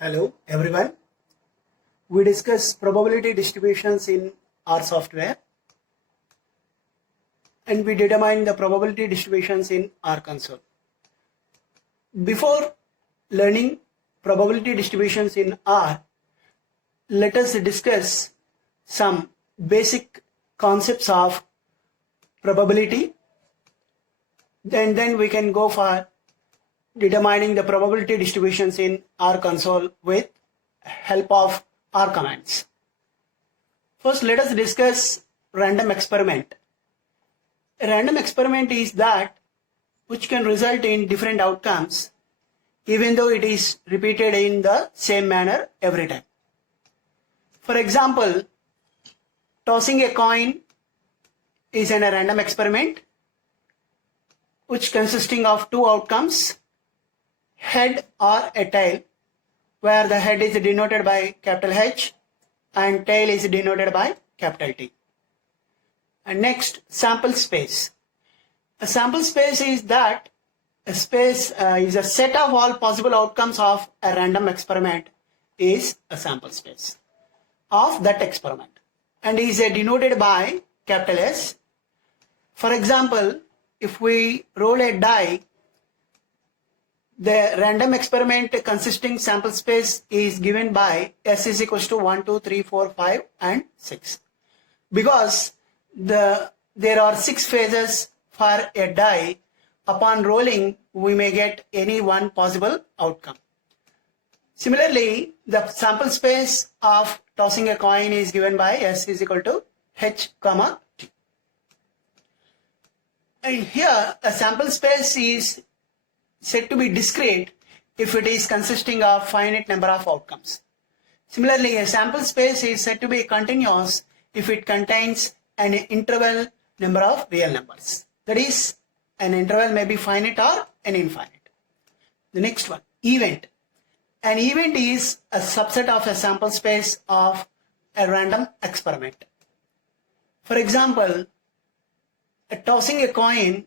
Hello everyone. We discuss probability distributions in R software and we determine the probability distributions in R console. Before learning probability distributions in R, let us discuss some basic concepts of probability. Then we can go for determining the probability distributions in R console with help of R commands. First, let us discuss random experiment. A random experiment is that which can result in different outcomes even though it is repeated in the same manner every time. For example, tossing a coin is a random experiment which consisting of two outcomes, head or a tail, where the head is denoted by capital H and tail is denoted by capital T. And next, sample space. A sample space is that a space is a set of all possible outcomes of a random experiment is a sample space of that experiment and is denoted by capital S. For example, if we roll a die, the random experiment consisting sample space is given by S is equals to 1, 2, 3, 4, 5 and 6. Because there are 6 phases for a die, upon rolling we may get any one possible outcome. Similarly, the sample space of tossing a coin is given by S is equal to H, T. And here a sample space is said to be discrete if it is consisting of finite number of outcomes. Similarly, a sample space is said to be continuous if it contains an interval number of real numbers. That is, an interval may be finite or an infinite. The next one, event. An event is a subset of a sample space of a random experiment. For example, tossing a coin,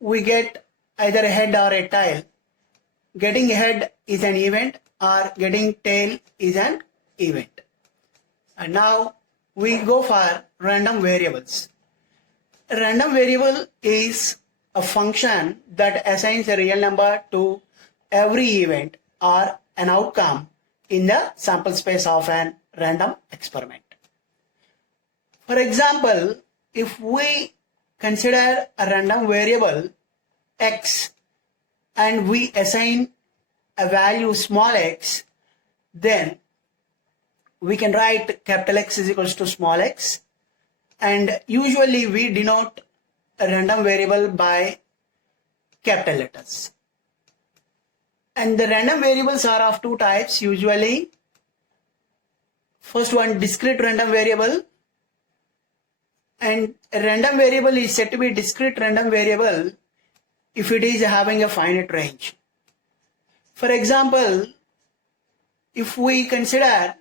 we get either a head or a tail. Getting head is an event or getting tail is an event. And now we go for random variables. A random variable is a function that assigns a real number to every event or an outcome in the sample space of an random experiment. For example, if we consider a random variable x and we assign a value small x, then we can write capital X is equals to small x, and usually we denote a random variable by capital letters. And the random variables are of two types usually. First one, discrete random variable, and a random variable is said to be discrete random variable if it is having a finite range. For example, if we consider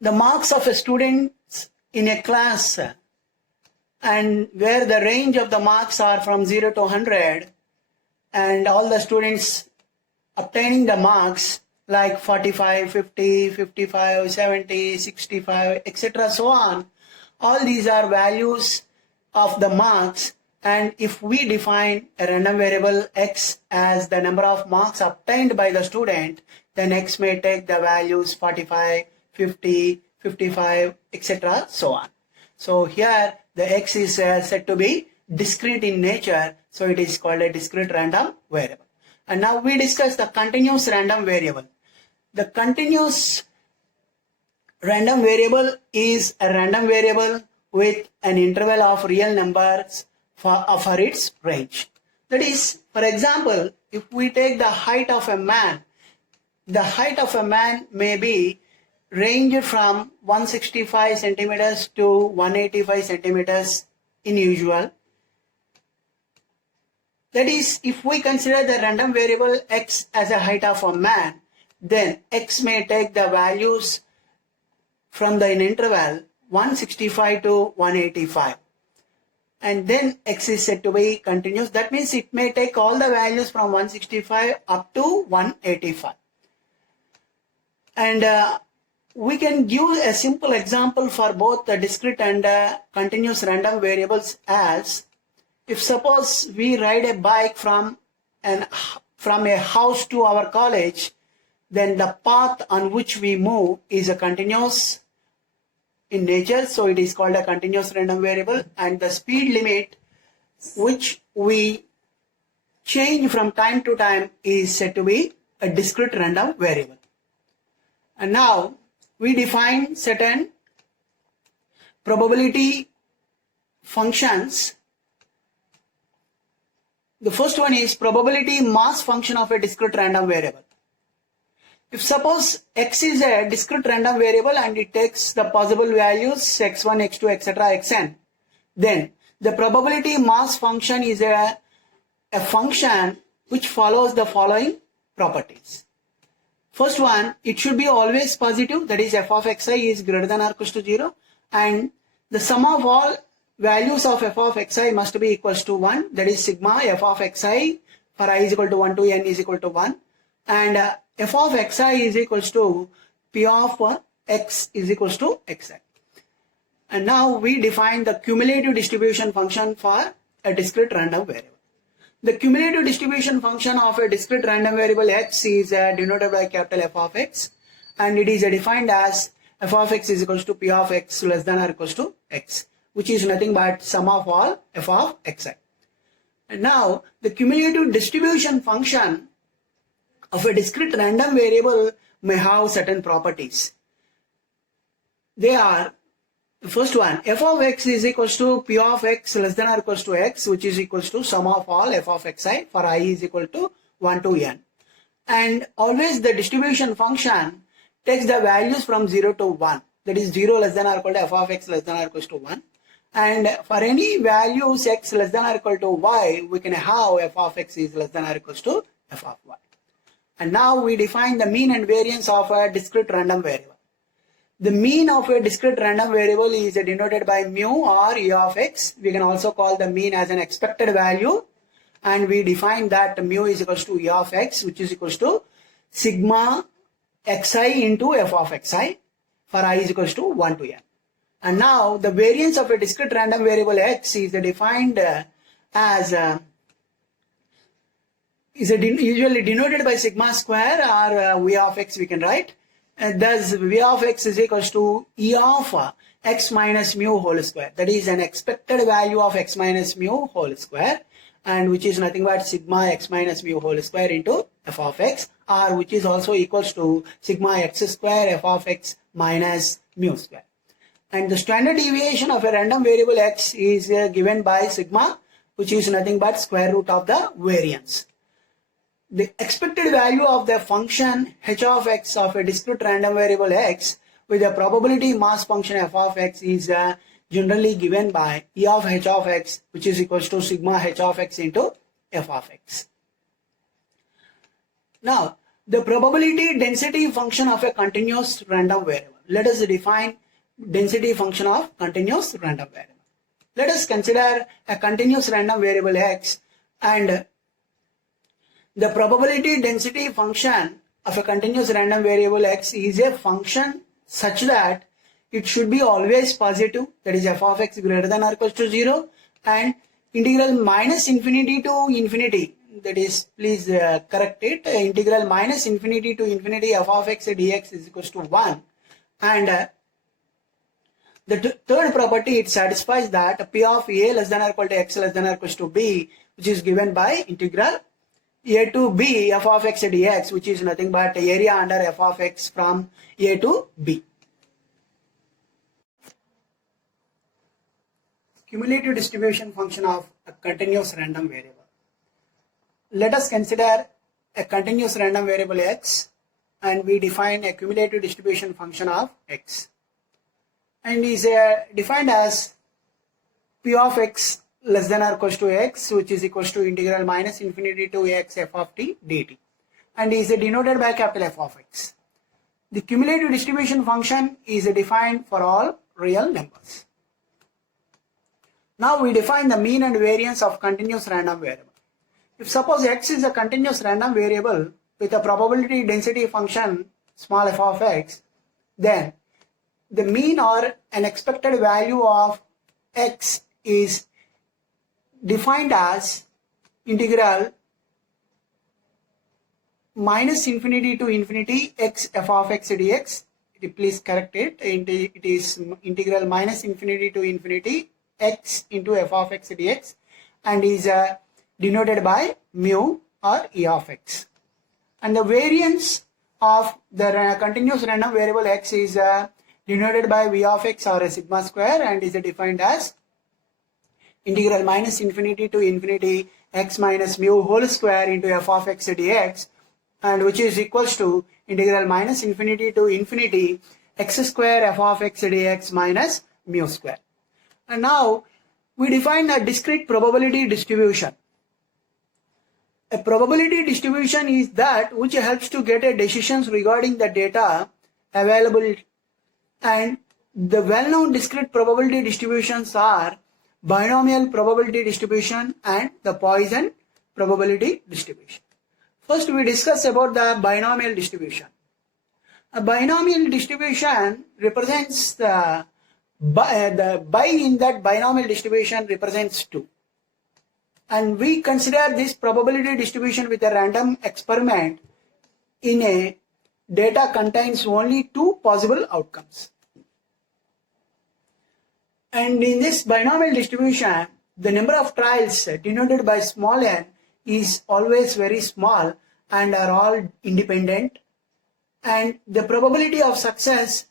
the marks of a student in a class and where the range of the marks are from 0 to 100 and all the students obtaining the marks like 45, 50, 55, 70, 65, etc. so on, all these are values of the marks. And if we define a random variable x as the number of marks obtained by the student, then x may take the values 45, 50, 55, etc. so on. So here the x is said to be discrete in nature, so it is called a discrete random variable. And now we discuss the continuous random variable. The continuous random variable is a random variable with an interval of real numbers for its range. That is, for example, if we take the height of a man, the height of a man may be ranged from 165 centimeters to 185 centimeters in usual. That is, if we consider the random variable x as a height of a man, then x may take the values from the interval 165 to 185. And then x is said to be continuous. That means it may take all the values from 165 up to 185. And we can give a simple example for both the discrete and continuous random variables as if suppose we ride a bike from a house to our college, then the path on which we move is a continuous in nature, so it is called a continuous random variable, and the speed limit which we change from time to time is said to be a discrete random variable. And now we define certain probability functions. The first one is probability mass function of a discrete random variable. If suppose x is a discrete random variable and it takes the possible values x1, x2, etc., xn, then the probability mass function is a function which follows the following properties. First one, it should be always positive, that is f of xi is greater than or equal to 0, and the sum of all values of f of xi must be equals to 1, that is sigma f of xi for I is equal to 1 to n is equal to 1, and f of xi is equals to p of x is equals to xi. And now we define the cumulative distribution function for a discrete random variable. The cumulative distribution function of a discrete random variable x is denoted by capital F of x, and it is defined as f of x is equals to p of x less than or equals to x, which is nothing but sum of all f of xi. And now the cumulative distribution function of a discrete random variable may have certain properties. They are, the first one, f of x is equals to p of x less than or equals to x, which is equals to sum of all f of xi for I is equal to 1 to n. And always the distribution function takes the values from 0 to 1, that is 0 less than or equal to f of x less than or equals to 1. And for any values x less than or equal to y, we can have f of x is less than or equals to f of y. And now we define the mean and variance of a discrete random variable. The mean of a discrete random variable is denoted by mu or e of x. We can also call the mean as an expected value, and we define that mu is equals to e of x, which is equals to sigma xi into f of xi for I is equals to 1 to n. And now the variance of a discrete random variable x is defined as usually denoted by sigma square or v of x we can write. Thus v of x is equals to e of x minus mu whole square, that is an expected value of x minus mu whole square, and which is nothing but sigma x minus mu whole square into f of x, or which is also equals to sigma x square f of x minus mu square. And the standard deviation of a random variable x is given by sigma, which is nothing but square root of the variance. The expected value of the function h of x of a discrete random variable x with a probability mass function f of x is generally given by e of h of x, which is equals to sigma h of x into f of x. Now, the probability density function of a continuous random variable. Let us define density function of continuous random variable. Let us consider a continuous random variable x, and the probability density function of a continuous random variable x is a function such that it should be always positive, that is f of x greater than or equals to 0, and integral minus infinity to infinity, that is, please correct it, integral minus infinity to infinity f of x dx is equals to 1. And the third property, it satisfies that p of a less than or equal to x less than or equals to b, which is given by integral a to b f of x dx, which is nothing but area under f of x from a to b. Cumulative distribution function of a continuous random variable. Let us consider a continuous random variable x, and we define a cumulative distribution function of x, and is defined as p of x less than or equals to x, which is equals to integral minus infinity to x f of t dt, and is denoted by capital F of x. The cumulative distribution function is defined for all real numbers. Now we define the mean and variance of continuous random variable. If suppose x is a continuous random variable with a probability density function small f of x, then the mean or an expected value of x is defined as integral minus infinity to infinity x f of x dx. Please correct it. It is integral minus infinity to infinity x into f of x dx and is denoted by mu or e of x. And the variance of the continuous random variable x is denoted by v of x or a sigma square and is defined as integral minus infinity to infinity x minus mu whole square into f of x dx, and which is equals to integral minus infinity to infinity x square f of x dx minus mu square. And now we define a discrete probability distribution. A probability distribution is that which helps to get a decisions regarding the data available, and the well-known discrete probability distributions are binomial probability distribution and the Poisson probability distribution. First we discuss about the binomial distribution. A binomial distribution represents the bi in that binomial distribution represents 2. And we consider this probability distribution with a random experiment in a data contains only 2 possible outcomes. And in this binomial distribution, the number of trials denoted by small n is always very small and are all independent. And the probability of success,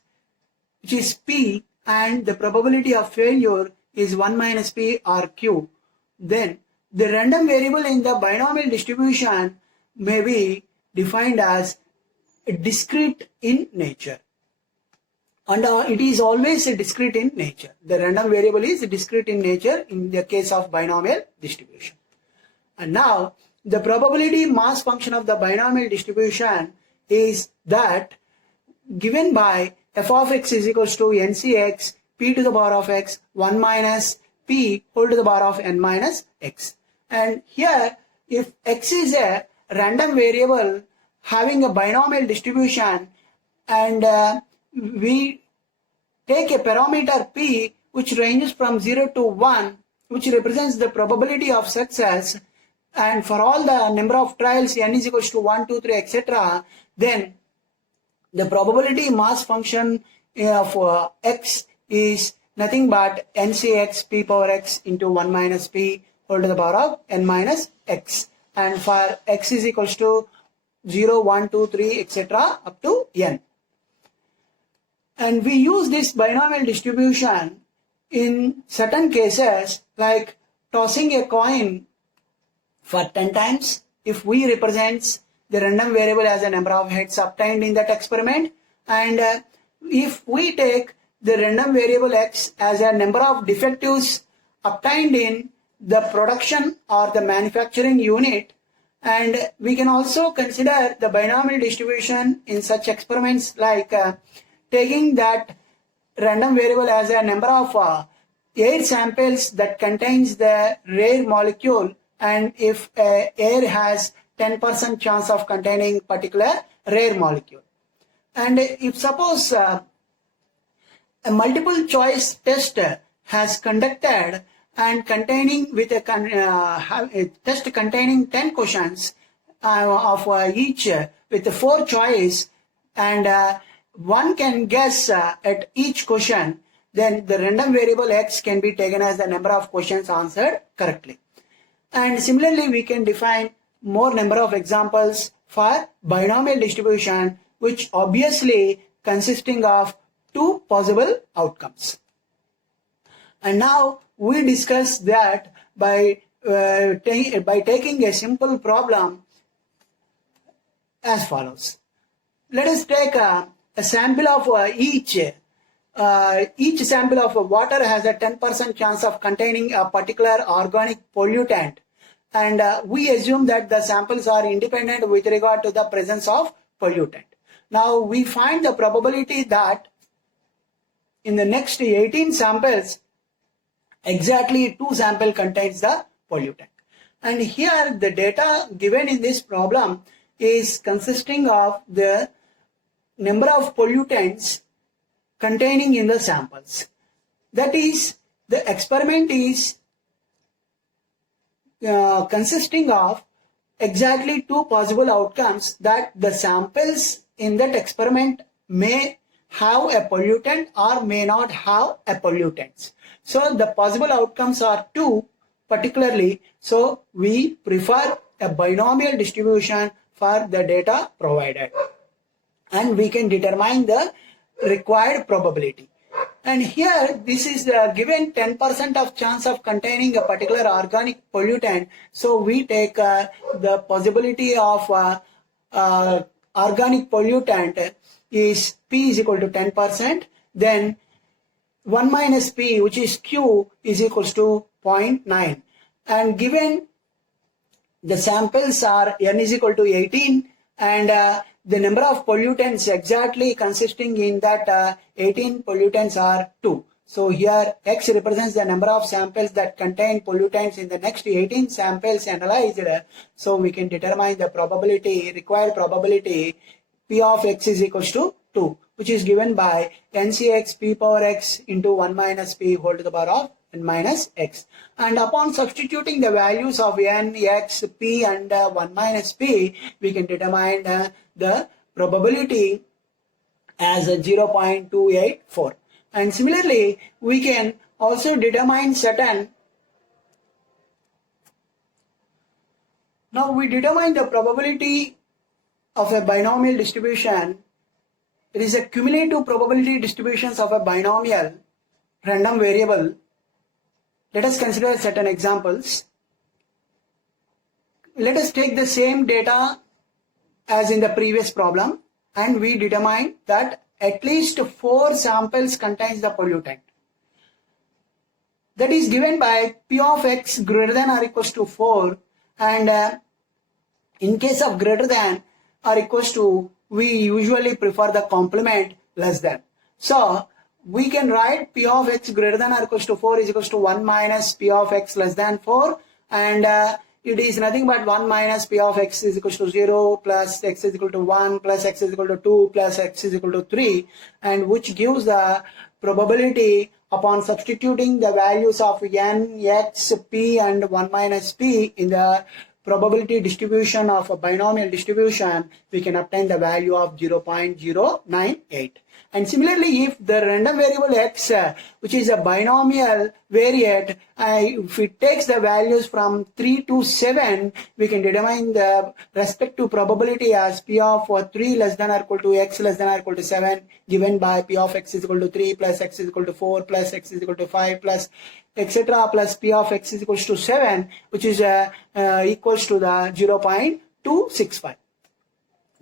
which is p, and the probability of failure is 1 minus p or q. Then the random variable in the binomial distribution may be defined as discrete in nature. And it is always discrete in nature. The random variable is discrete in nature in the case of binomial distribution. And now the probability mass function of the binomial distribution is that given by f of x is equals to ncx p to the power of x 1 minus p whole to the power of n minus x. And here if x is a random variable having a binomial distribution, and we take a parameter p which ranges from 0 to 1, which represents the probability of success, and for all the number of trials n is equals to 1, 2, 3, etc., then the probability mass function of x is nothing but ncx p power x into 1 minus p whole to the power of n minus x. And for x is equals to 0, 1, 2, 3, etc. up to n. And we use this binomial distribution in certain cases, like tossing a coin for 10 times if v represents the random variable as a number of heads obtained in that experiment, and if we take the random variable x as a number of defectives obtained in the production or the manufacturing unit. And we can also consider the binomial distribution in such experiments like taking that random variable as a number of air samples that contains the rare molecule, and if air has 10% chance of containing particular rare molecule. And if suppose a multiple choice test has conducted and containing with a test containing 10 questions of each with 4 choice, and one can guess at each question, then the random variable x can be taken as the number of questions answered correctly. And similarly, we can define more number of examples for binomial distribution, which obviously consisting of 2 possible outcomes. And now we discuss that by taking a simple problem as follows. Let us take a sample of each sample of water has a 10% chance of containing a particular organic pollutant, and we assume that the samples are independent with regard to the presence of pollutant. Now we find the probability that in the next 18 samples, exactly 2 samples contains the pollutant. And here the data given in this problem is consisting of the number of pollutants containing in the samples. That is, the experiment is consisting of exactly two possible outcomes, that the samples in that experiment may have a pollutant or may not have a pollutant. So the possible outcomes are two particularly. So we prefer a binomial distribution for the data provided, and we can determine the required probability. And here this is given 10% of chance of containing a particular organic pollutant. So we take the possibility of organic pollutant is P is equal to 10%. Then 1 minus P, which is Q, is equals to 0.9. And given the samples are N is equal to 18, and the number of pollutants exactly consisting in that 18 pollutants are 2. So here X represents the number of samples that contain pollutants in the next 18 samples analyzed. So we can determine the probability, required probability, P of X is equals to 2, which is given by NCX P power X into 1 minus P whole to the power of N minus X. And upon substituting the values of N, X, P and 1 minus P, we can determine the probability as 0.284. And similarly, we can also determine certain. Now we determine the probability of a binomial distribution. It is a cumulative probability distributions of a binomial random variable. Let us consider certain examples. Let us take the same data as in the previous problem, and we determine that at least 4 samples contains the pollutant. That is given by P of X greater than or equals to 4, and in case of greater than or equals to, we usually prefer the complement less than. So we can write P of X greater than or equals to 4 is equals to 1 minus P of X less than 4, and it is nothing but 1 minus P of X is equals to 0 plus X is equal to 1 plus X is equal to 2 plus X is equal to 3, and which gives the probability upon substituting the values of N, X, P and 1 minus P in the probability distribution of a binomial distribution, we can obtain the value of 0.098. And similarly, if the random variable X, which is a binomial variate, if it takes the values from 3 to 7, we can determine the respective probability as P of 3 less than or equal to X less than or equal to 7, given by P of X is equal to 3 plus X is equal to 4 plus X is equal to 5 plus etc. plus P of X is equals to 7, which is equals to the 0.265.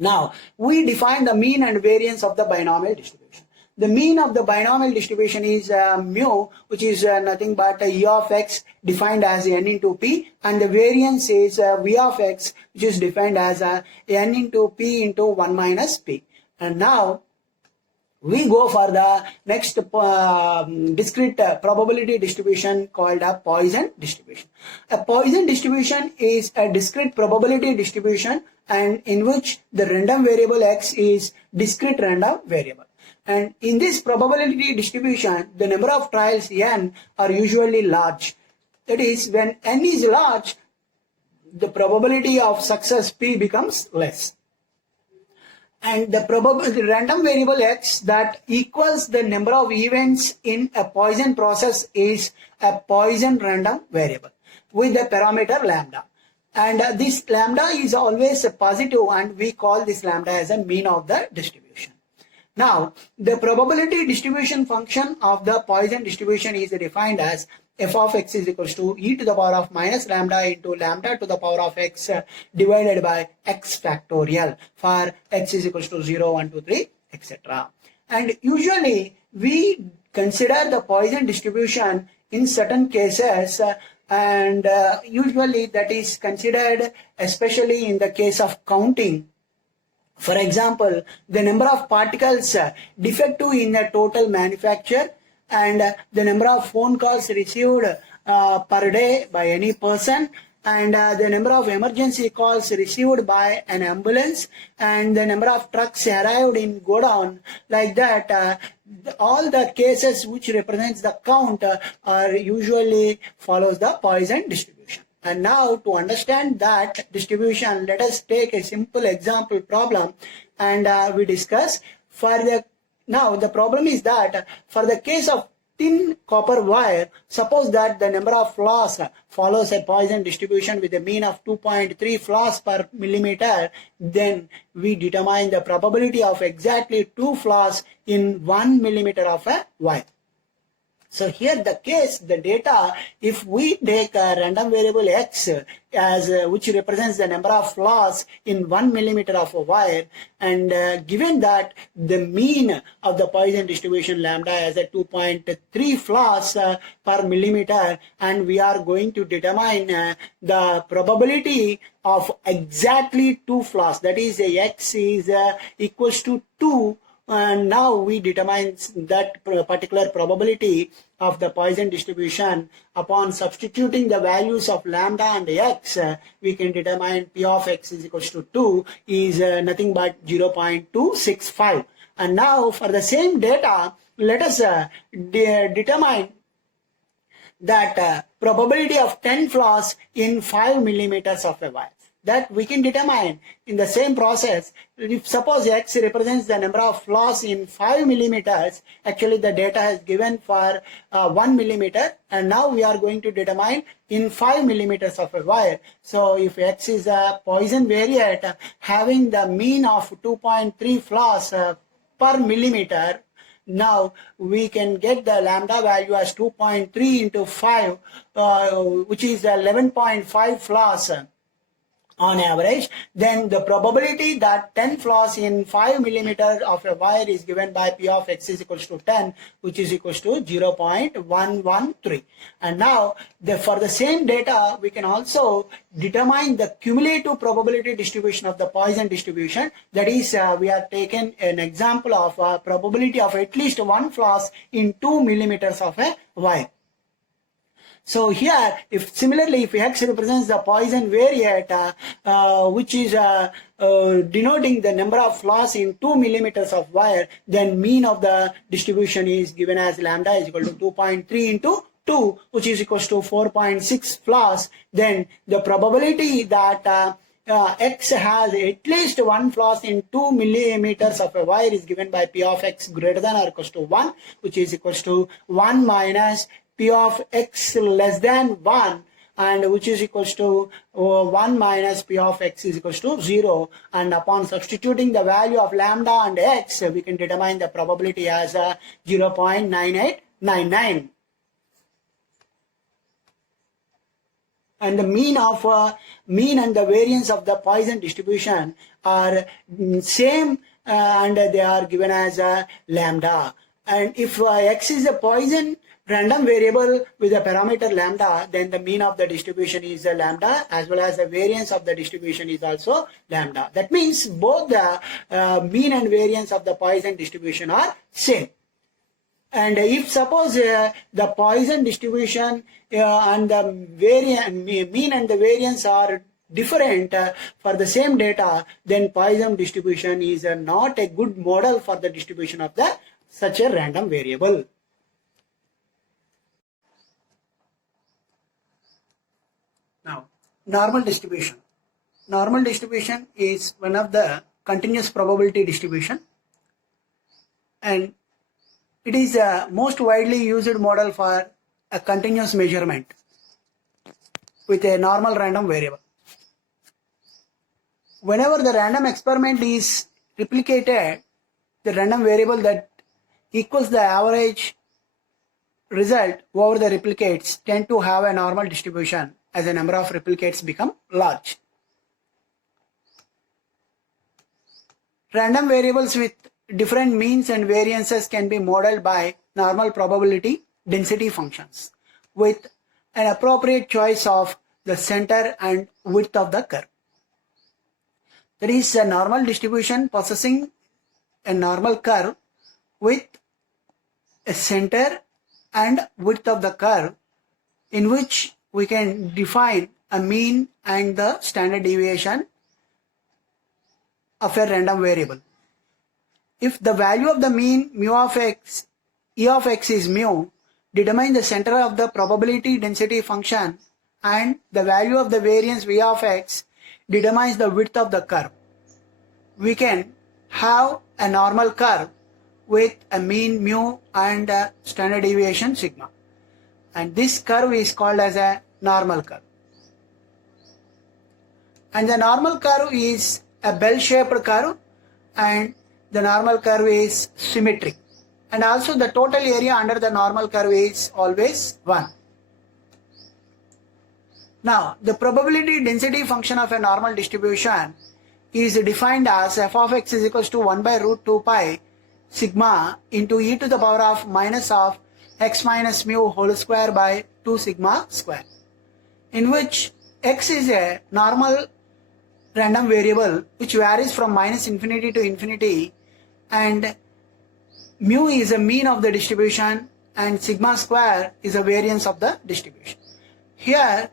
Now, we define the mean and variance of the binomial distribution. The mean of the binomial distribution is mu, which is nothing but E of X defined as N into P, and the variance is V of X, which is defined as N into P into 1 minus P. And now, we go for the next discrete probability distribution called a Poisson distribution. A Poisson distribution is a discrete probability distribution, and in which the random variable X is discrete random variable. And in this probability distribution, the number of trials N are usually large. That is, when N is large, the probability of success P becomes less. And the random variable X that equals the number of events in a Poisson process is a Poisson random variable with the parameter lambda. And this lambda is always a positive, and we call this lambda as a mean of the distribution. Now, the probability distribution function of the Poisson distribution is defined as f of x is equals to e to the power of minus lambda into lambda to the power of x divided by x factorial for x is equals to 0, 1, 2, 3, etc. And usually we consider the Poisson distribution in certain cases, and usually that is considered especially in the case of counting. For example, the number of particles defective in a total manufacture, and the number of phone calls received per day by any person, and the number of emergency calls received by an ambulance and the number of trucks arrived in godown, like that, all the cases which represents the count are usually follows the Poisson distribution. And now to understand that distribution, let us take a simple example problem and we discuss. Now the problem is that for the case of thin copper wire, suppose that the number of flaws follows a Poisson distribution with a mean of 2.3 flaws per millimeter, then we determine the probability of exactly 2 flaws in 1 millimeter of a wire. So here the case, the data, if we take a random variable x as which represents the number of flaws in 1 millimeter of a wire, and given that the mean of the Poisson distribution lambda as a 2.3 flaws per millimeter, and we are going to determine the probability of exactly 2 flaws, that is x is equals to 2. And now we determine that particular probability of the Poisson distribution upon substituting the values of lambda and x. We can determine P of x is equals to 2 is nothing but 0.265. And now for the same data, let us determine that probability of 10 flaws in 5 millimeters of a wire. That we can determine in the same process. If suppose x represents the number of flaws in 5 millimeters, actually the data is given for 1 millimeter, and now we are going to determine in 5 millimeters of a wire. So if x is a Poisson variate having the mean of 2.3 flaws per millimeter, now we can get the lambda value as 2.3 into 5, which is 11.5 flaws on average. Then the probability that 10 flaws in 5 millimeter of a wire is given by P of x is equals to 10, which is equals to 0.113. And now for the same data, we can also determine the cumulative probability distribution of the Poisson distribution. That is, we have taken an example of probability of at least 1 flaws in 2 millimeters of a wire. So here, if similarly, if x represents the Poisson variate, which is denoting the number of flaws in 2 millimeters of wire, then mean of the distribution is given as lambda is equal to 2.3 into 2, which is equals to 4.6 flaws. Then the probability that x has at least 1 flaws in 2 millimeters of a wire is given by P of x greater than or equals to 1, which is equals to 1 minus P of x less than 1, and which is equals to 1 minus P of x is equals to 0. And upon substituting the value of lambda and x, we can determine the probability as 0.9899. And the mean and the variance of the Poisson distribution are same, and they are given as lambda. And if x is a Poisson random variable with a parameter lambda, then the mean of the distribution is lambda, as well as the variance of the distribution is also lambda. That means both the mean and variance of the Poisson distribution are same. And if suppose the Poisson distribution and the mean and the variance are different for the same data, then Poisson distribution is not a good model for the distribution of such a random variable. Now, normal distribution. Normal distribution is one of the continuous probability distribution, and it is the most widely used model for a continuous measurement with a normal random variable. Whenever the random experiment is replicated, the random variable that equals the average result over the replicates tend to have a normal distribution as the number of replicates become large. Random variables with different means and variances can be modeled by normal probability density functions with an appropriate choice of the center and width of the curve. That is a normal distribution possessing a normal curve with a center and width of the curve, in which we can define a mean and the standard deviation of a random variable. If the value of the mean mu of x, e of x is mu, determine the center of the probability density function, and the value of the variance v of x determines the width of the curve. We can have a normal curve with a mean mu and a standard deviation sigma, and this curve is called as a normal curve. And the normal curve is a bell-shaped curve, and the normal curve is symmetric, and also the total area under the normal curve is always 1. Now, the probability density function of a normal distribution is defined as f of x is equals to 1 by root 2 pi sigma into e to the power of minus of x minus mu whole square by 2 sigma square, in which x is a normal random variable which varies from minus infinity to infinity, and mu is a mean of the distribution and sigma square is a variance of the distribution. Here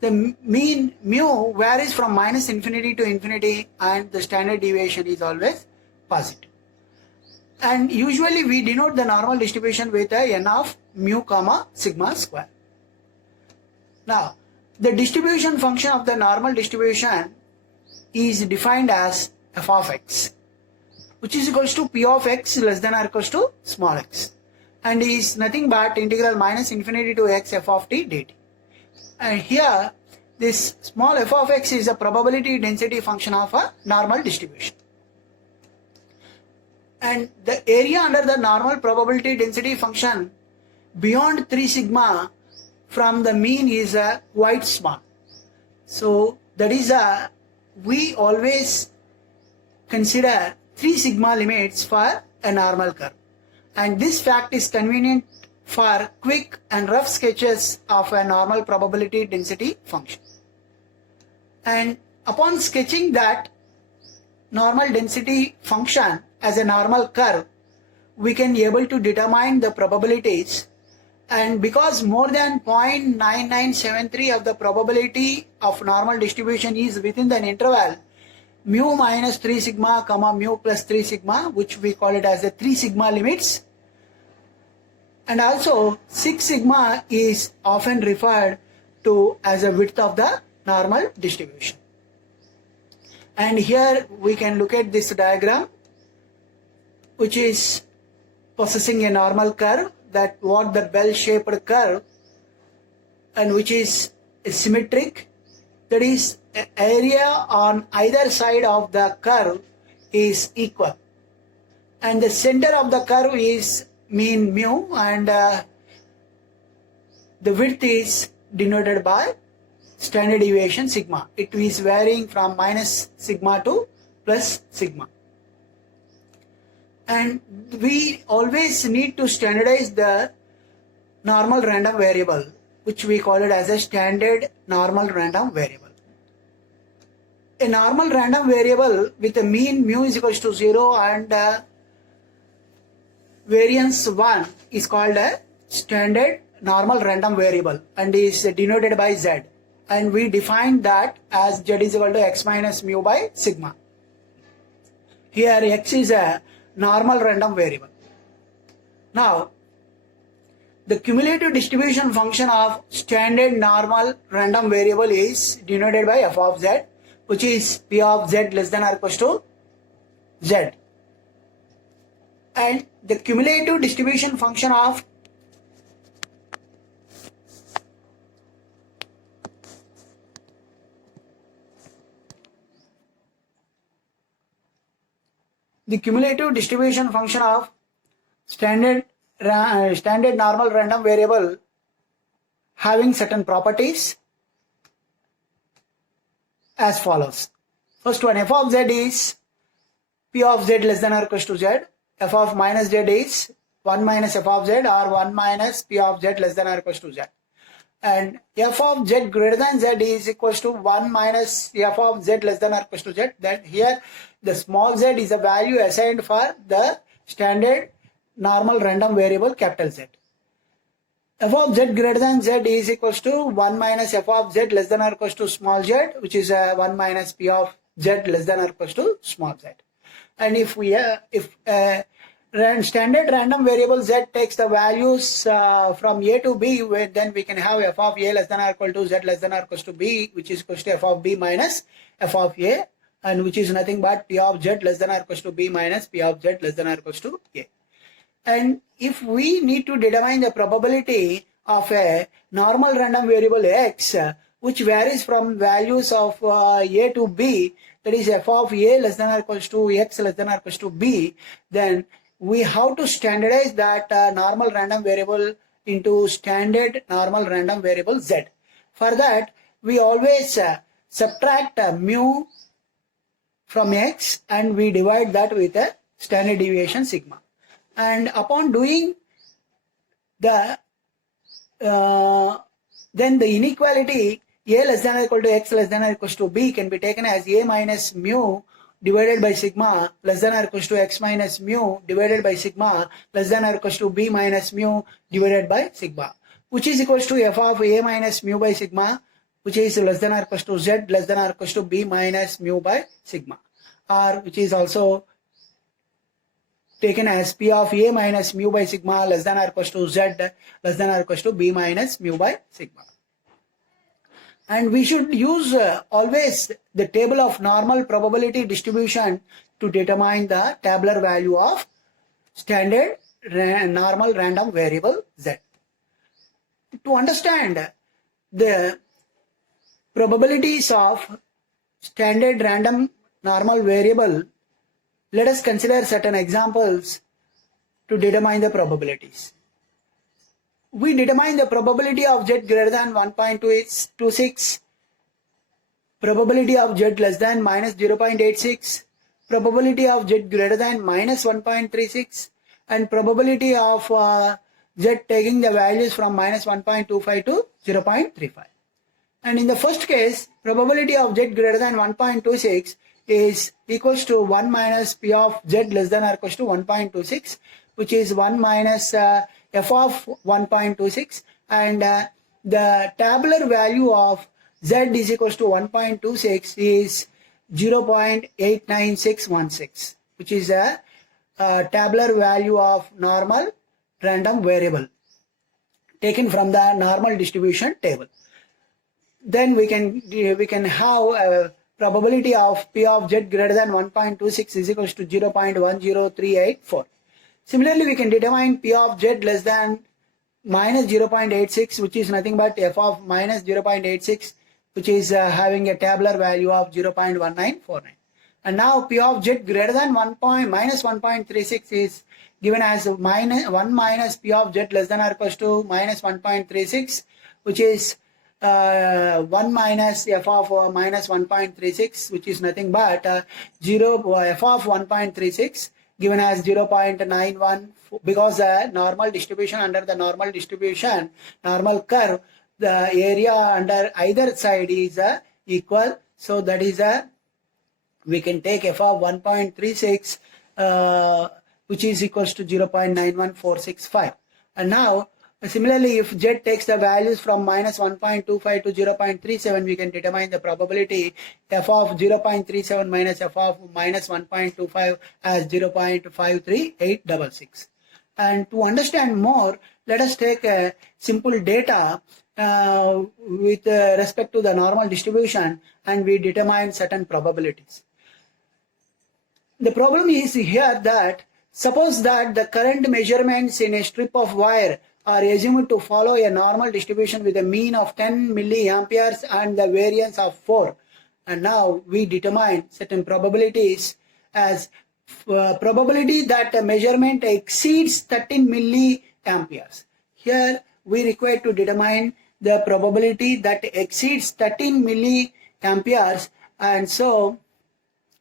the mean mu varies from minus infinity to infinity, and the standard deviation is always positive. And usually we denote the normal distribution with a n of mu comma sigma square. Now, the distribution function of the normal distribution is defined as f of x, which is equals to p of x less than or equals to small x, and is nothing but integral minus infinity to x f of t dt. And here this small f of x is a probability density function of a normal distribution. And the area under the normal probability density function beyond 3 sigma from the mean is quite small. So that is we always consider 3 sigma limits for a normal curve, and this fact is convenient for quick and rough sketches of a normal probability density function. And upon sketching that normal density function as a normal curve, we can be able to determine the probabilities, and because more than 0.9973 of the probability of normal distribution is within the interval mu minus 3 sigma comma mu plus 3 sigma, which we call it as the 3 sigma limits, and also 6 sigma is often referred to as a width of the normal distribution. And here we can look at this diagram, which is possessing a normal curve, that what the bell-shaped curve, and which is symmetric, that is area on either side of the curve is equal, and the center of the curve is mean mu, and the width is denoted by standard deviation sigma. It is varying from minus sigma to plus sigma. And we always need to standardize the normal random variable, which we call it as a standard normal random variable. A normal random variable with a mean mu is equals to 0 and variance 1 is called a standard normal random variable and is denoted by z, and we define that as z is equal to x minus mu by sigma. Here x is a normal random variable. Now, the cumulative distribution function of standard normal random variable is denoted by f of z, which is p of z less than or equals to z. And the cumulative distribution function of standard normal random variable having certain properties as follows. First one, f of z is p of z less than or equals to z. F of minus z is 1 minus f of z or 1 minus p of z less than or equals to z. And f of z greater than z is equals to 1 minus f of z less than or equals to z. That here the small z is a value assigned for the standard normal random variable capital Z. f of z greater than z is equals to 1 minus f of z less than or equals to small z, which is 1 minus p of z less than or equals to small z. And if standard random variable z takes the values from a to b, then we can have f of a less than or equal to z less than or equals to b, which is equals to f of b minus f of a, and which is nothing but p of z less than or equals to b minus p of z less than or equals to a. And if we need to determine the probability of a normal random variable x, which varies from values of a to b, that is f of a less than or equals to x less than or equals to b, then we have to standardize that normal random variable into standard normal random variable z. For that, we always subtract mu from x and we divide that with a standard deviation sigma. And upon doing the then the inequality a less than or equal to x less than or equals to b can be taken as a minus mu divided by sigma less than or equals to x minus mu divided by sigma less than or equals to b minus mu divided by sigma, which is equals to f of a minus mu by sigma, which is less than or equals to z less than or equals to b minus mu by sigma, or which is also taken as p of a minus mu by sigma less than or equals to z less than or equals to b minus mu by sigma. And we should use always the table of normal probability distribution to determine the tabular value of standard normal random variable z. To understand the probabilities of standard random normal variable, let us consider certain examples to determine the probabilities. We determine the probability of z greater than 1.26, probability of z less than minus 0.86, probability of z greater than minus 1.36, and probability of z taking the values from minus 1.25 to 0.35. And in the first case, probability of z greater than 1.26 is equals to 1 minus p of z less than or equals to 1.26, which is 1 minus f of 1.26, and the tabular value of z is equals to 1.26 is 0.89616, which is a tabular value of normal random variable taken from the normal distribution table. Then we can have a probability of p of z greater than 1.26 is equals to 0.10384. Similarly, we can determine p of z less than minus 0.86, which is nothing but f of minus 0.86, which is having a tabular value of 0.1949. And now p of z greater than minus 1.36 is given as 1 minus p of z less than or equals to minus 1.36, which is 1 minus f of minus 1.36, which is nothing but f of 1.36 given as 0.91, because the normal distribution under the normal distribution, normal curve, the area under either side is equal. So that is we can take f of 1.36 which is equals to 0.91465. And now similarly, if z takes the values from minus 1.25 to 0.37, we can determine the probability f of 0.37 minus f of minus 1.25 as 0.53866. And to understand more, let us take a simple data with respect to the normal distribution, and we determine certain probabilities. The problem is here that suppose that the current measurements in a strip of wire are assumed to follow a normal distribution with a mean of 10 milliamperes and the variance of 4. And now we determine certain probabilities as probability that a measurement exceeds 13 milliamperes. Here we require to determine the probability that exceeds 13 milliamperes, and so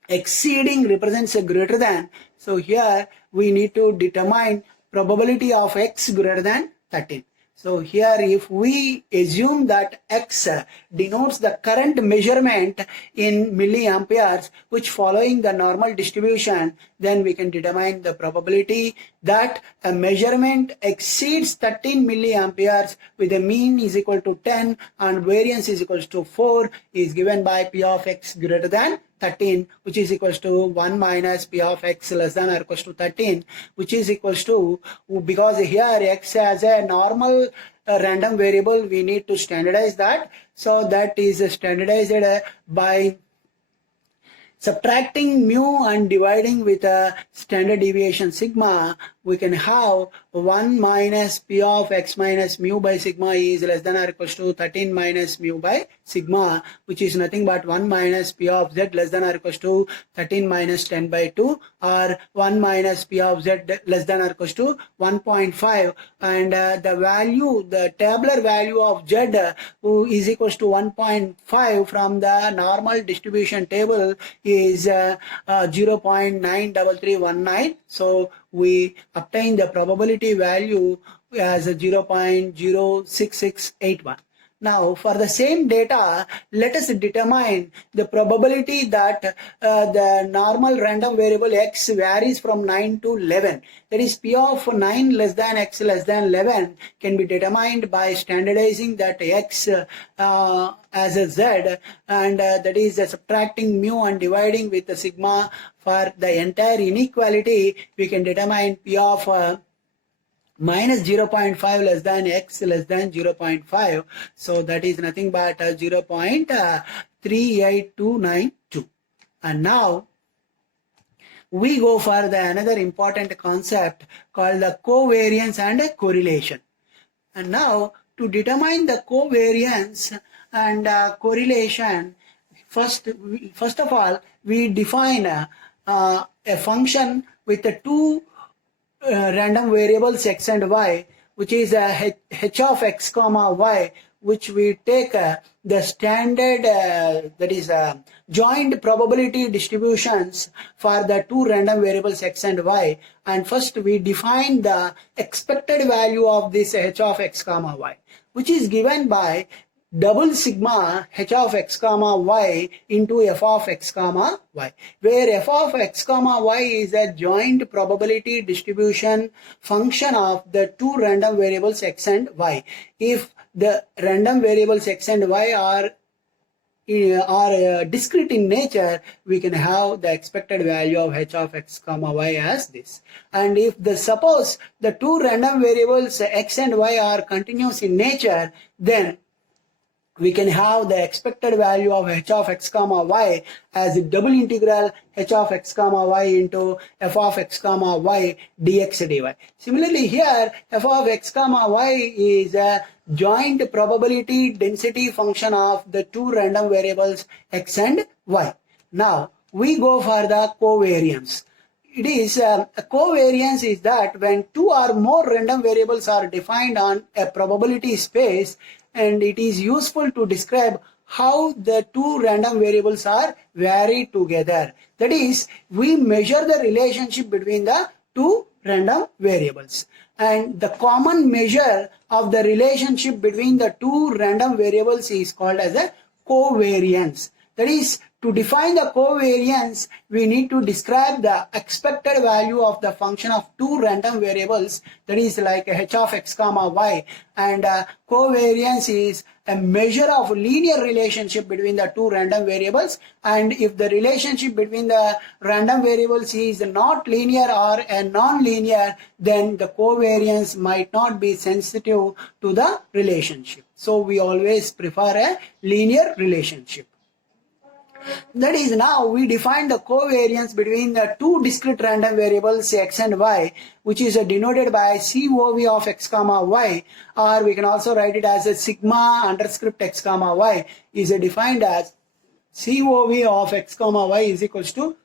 exceeding represents a greater than. So here we need to determine probability of x greater than 13. So here if we assume that X denotes the current measurement in milliamperes which following the normal distribution, then we can determine the probability that a measurement exceeds 13 milliamperes with a mean is equal to 10 and variance is equal to 4 is given by P of X greater than 13, which is equals to 1 minus P of X less than or equals to 13, which is equals to, because here X as a normal random variable, we need to standardize that. So that is standardized by subtracting mu and dividing with a standard deviation sigma. We can have 1 minus P of X minus mu by sigma is less than or equals to 13 minus mu by sigma, which is nothing but 1 minus P of Z less than or equals to 13 minus 10 by 2, or 1 minus P of Z less than or equals to 1.5, and the value, the tabular value of Z is equals to 1.5 from the normal distribution table is 0.93319. So we obtain the probability value as 0.06681. Now for the same data, let us determine the probability that the normal random variable X varies from 9 to 11. That is, P of 9 less than X less than 11 can be determined by standardizing that X as a Z, and that is subtracting mu and dividing with the sigma. For the entire inequality, we can determine P of minus 0.5 less than X less than 0.5. So that is nothing but 0.38292. And now we go for the another important concept called the covariance and correlation. And now to determine the covariance and correlation, first of all, we define a function with the two random variables X and Y, which is h of X comma Y, which we take the standard that is joint probability distributions for the two random variables X and Y, and first we define the expected value of this h of X comma Y, which is given by double sigma h of X comma Y into f of X comma Y, where f of X comma Y is a joint probability distribution function of the two random variables X and Y. If the random variables X and Y are discrete in nature, we can have the expected value of h of X comma Y as this. And if suppose the two random variables X and Y are continuous in nature, then we can have the expected value of h of X comma Y as a double integral h of X comma Y into f of X comma Y dx dy. Similarly here, f of X comma Y is a joint probability density function of the two random variables X and Y. Now we go for the covariance. It is a covariance is that when two or more random variables are defined on a probability space, and it is useful to describe how the two random variables are varied together. That is, we measure the relationship between the two random variables, and the common measure of the relationship between the two random variables is called as a covariance. That is, to define the covariance, we need to describe the expected value of the function of two random variables, that is like h of X comma Y, and covariance is a measure of linear relationship between the two random variables, and if the relationship between the random variables is not linear or a non-linear, then the covariance might not be sensitive to the relationship. So we always prefer a linear relationship. That is, now we define the covariance between the two discrete random variables X and Y, which is denoted by COV of X comma Y, or we can also write it as a sigma underscript X comma Y, is defined as COV of X comma Y is equals to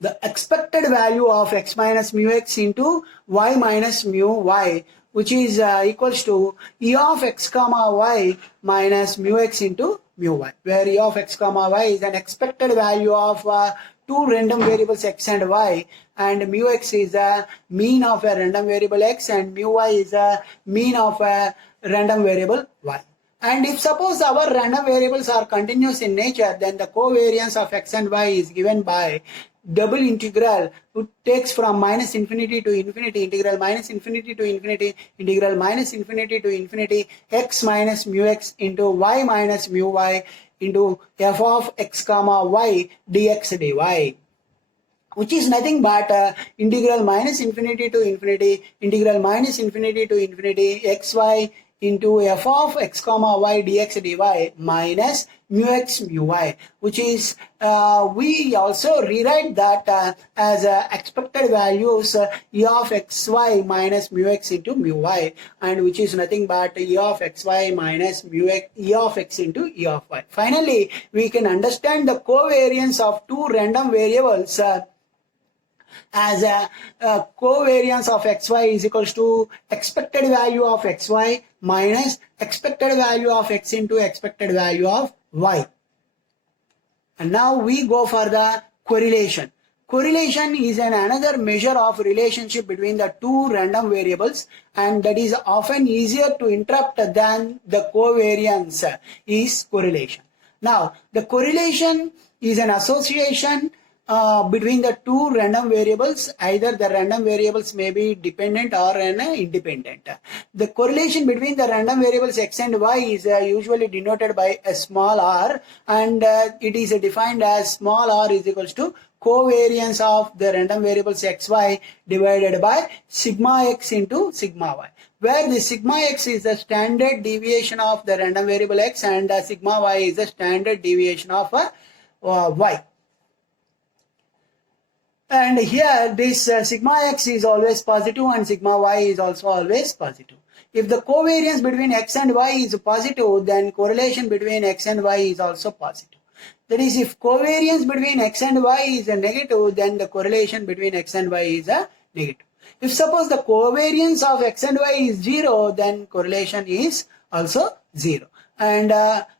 the expected value of X minus mu X into Y minus mu Y, which is equals to E of X comma Y minus mu X into mu Y, where E of X comma Y is an expected value of two random variables x and y, and mu x is a mean of a random variable x and mu y is a mean of a random variable y. And if suppose our random variables are continuous in nature, then the covariance of x and y is given by double integral, which takes from minus infinity to infinity, integral minus infinity to infinity, integral minus infinity to infinity, x minus mu x into y minus mu y into f of x comma y dx dy, which is nothing but integral minus infinity to infinity, integral minus infinity to infinity, xy into f of x comma y dx dy minus mu x mu y, which is we also rewrite that as expected values e of xy minus mu x into mu y, and which is nothing but e of xy minus mu x e of x into e of y. Finally, we can understand the covariance of two random variables as a covariance of xy is equals to expected value of xy minus expected value of x into expected value of y. And now we go for the correlation. Correlation is another measure of relationship between the two random variables, and that is often easier to interpret than the covariance is correlation. Now, the correlation is an association between the two random variables. Either the random variables may be dependent or independent. The correlation between the random variables x and y is usually denoted by a small r, and it is defined as small r is equals to covariance of the random variables xy divided by sigma x into sigma y, where the sigma x is the standard deviation of the random variable x and sigma y is the standard deviation of y. And here this sigma x is always positive and sigma y is also always positive. If the covariance between x and y is positive, then correlation between x and y is also positive. That is, if covariance between x and y is a negative, then the correlation between x and y is a negative. If suppose the covariance of x and y is 0, then correlation is also 0. And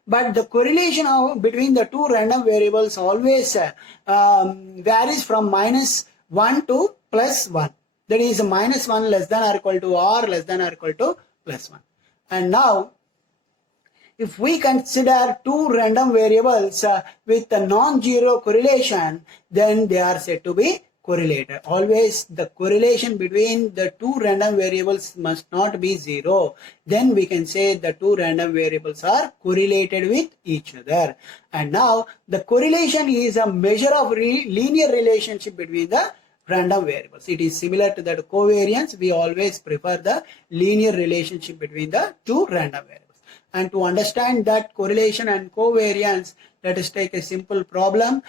but the correlation between the two random variables always varies from minus 1 to plus 1. That is minus 1 less than or equal to or less than or equal to plus 1. And now, if we consider two random variables with a non-zero correlation, then they are said to be correlated. Always the correlation between the two random variables must not be 0. Then we can say the two random variables are correlated with each other. And now the correlation is a measure of linear relationship between the random variables. It is similar to that covariance. We always prefer the linear relationship between the two random variables. And to understand that correlation and covariance, let us take a simple problem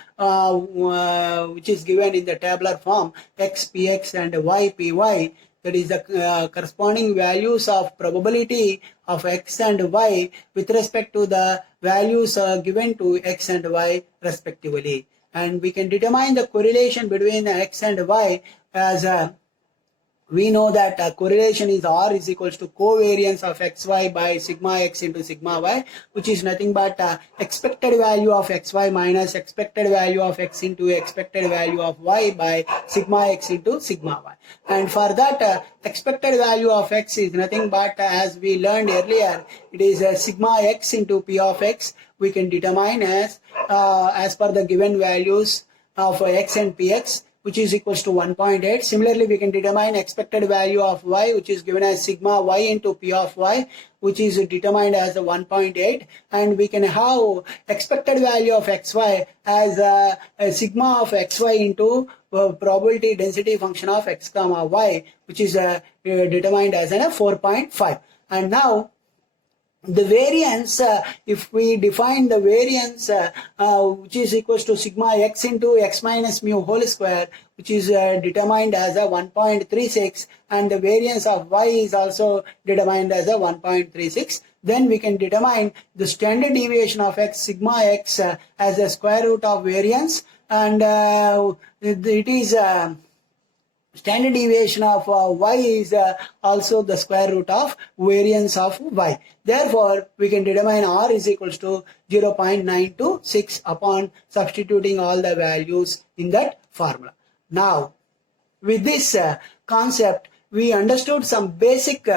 which is given in the tabular form x px and y py. That is the corresponding values of probability of x and y with respect to the values given to x and y respectively. And we can determine the correlation between x and y as we know that correlation is R is equals to covariance of xy by sigma x into sigma y, which is nothing but expected value of xy minus expected value of x into expected value of y by sigma x into sigma y. And for that expected value of x is nothing but as we learned earlier, it is sigma x into p of x. We can determine as per the given values of x and px, which is equals to 1.8. Similarly, we can determine expected value of y, which is given as sigma y into p of y, which is determined as 1.8. And we can have expected value of xy as a sigma of xy into probability density function of x comma y, which is determined as 4.5. And now, the variance, if we define the variance which is equals to sigma x into x minus mu whole square, which is determined as 1.36, and the variance of y is also determined as 1.36, then we can determine the standard deviation of x sigma x as a square root of variance, and it is standard deviation of y is also the square root of variance of y. Therefore, we can determine r is equals to 0.926 upon substituting all the values in that formula. Now, with this concept, we understood some basic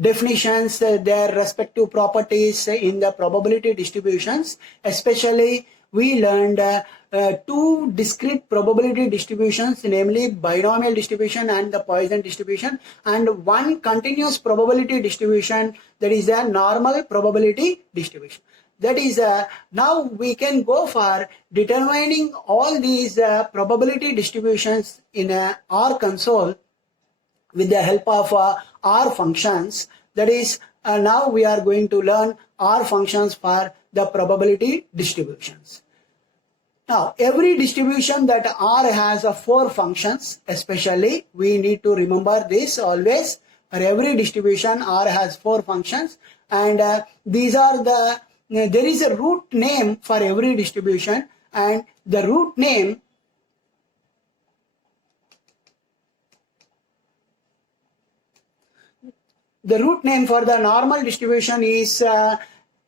definitions, their respective properties in the probability distributions. Especially, we learned two discrete probability distributions, namely binomial distribution and the Poisson distribution, and one continuous probability distribution, that is a normal probability distribution. That is, now we can go for determining all these probability distributions in R console with the help of R functions. That is, now we are going to learn R functions for the probability distributions. Now, every distribution that R has 4 functions, especially we need to remember this always. For every distribution, R has 4 functions, and these are the, there is a root name for every distribution, and the root name for the normal distribution is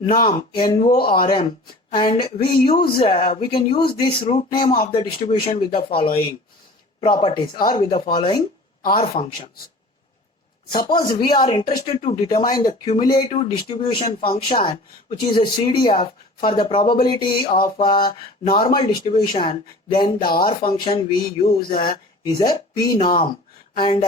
norm, N-O-R-M, and we can use this root name of the distribution with the following properties or with the following R functions. Suppose we are interested to determine the cumulative distribution function, which is a CDF for the probability of a normal distribution, then the R function we use is a P-norm. And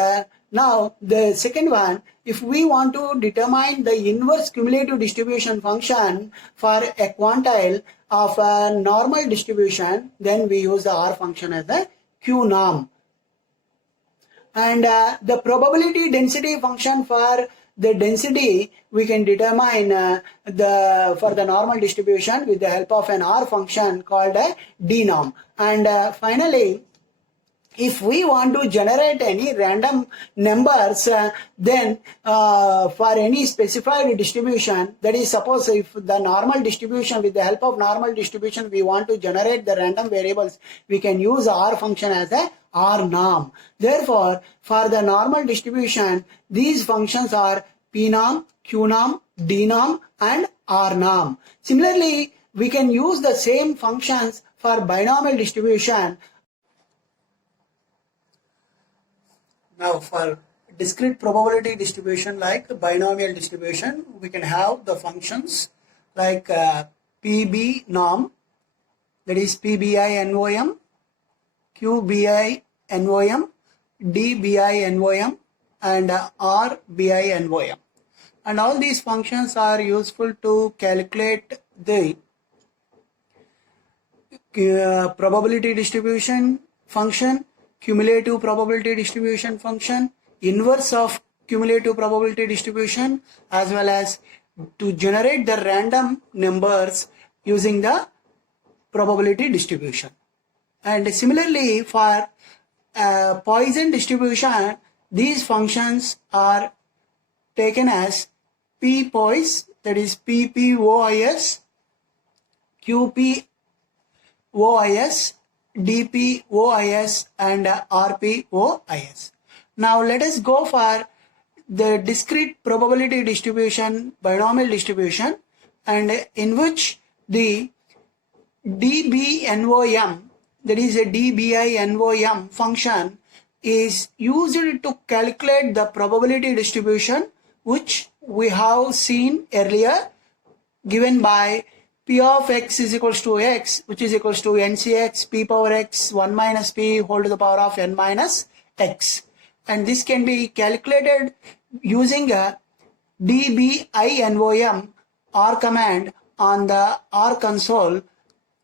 now the second one, if we want to determine the inverse cumulative distribution function for a quantile of a normal distribution, then we use the R function as a Q-norm. And the probability density function for the density, we can determine for the normal distribution with the help of an R function called a D-norm. And finally, if we want to generate any random numbers, then for any specified distribution, that is, suppose if the normal distribution, with the help of normal distribution, we want to generate the random variables, we can use R function as a R norm. Therefore, for the normal distribution, these functions are P norm, Q norm, D norm, and R norm. Similarly, we can use the same functions for binomial distribution. Now, for discrete probability distribution like binomial distribution, we can have the functions like PB norm, that is PBI NOM, QBI NOM, DBI NOM, and RBI NOM. And all these functions are useful to calculate the probability distribution function, cumulative probability distribution function, inverse of cumulative probability distribution, as well as to generate the random numbers using the probability distribution. And similarly, for Poisson distribution, these functions are taken as P-Pois, that is PPOIS, QPOIS, DPOIS, and RPOIS. Now let us go for the discrete probability distribution, binomial distribution, and in which the DBNOM, that is a DBI-NOM function, is used to calculate the probability distribution, which we have seen earlier, given by P of x is equals to x, which is equals to NCX P power x 1 minus P whole to the power of n minus x. And this can be calculated using a DBI-NOM R command on the R console.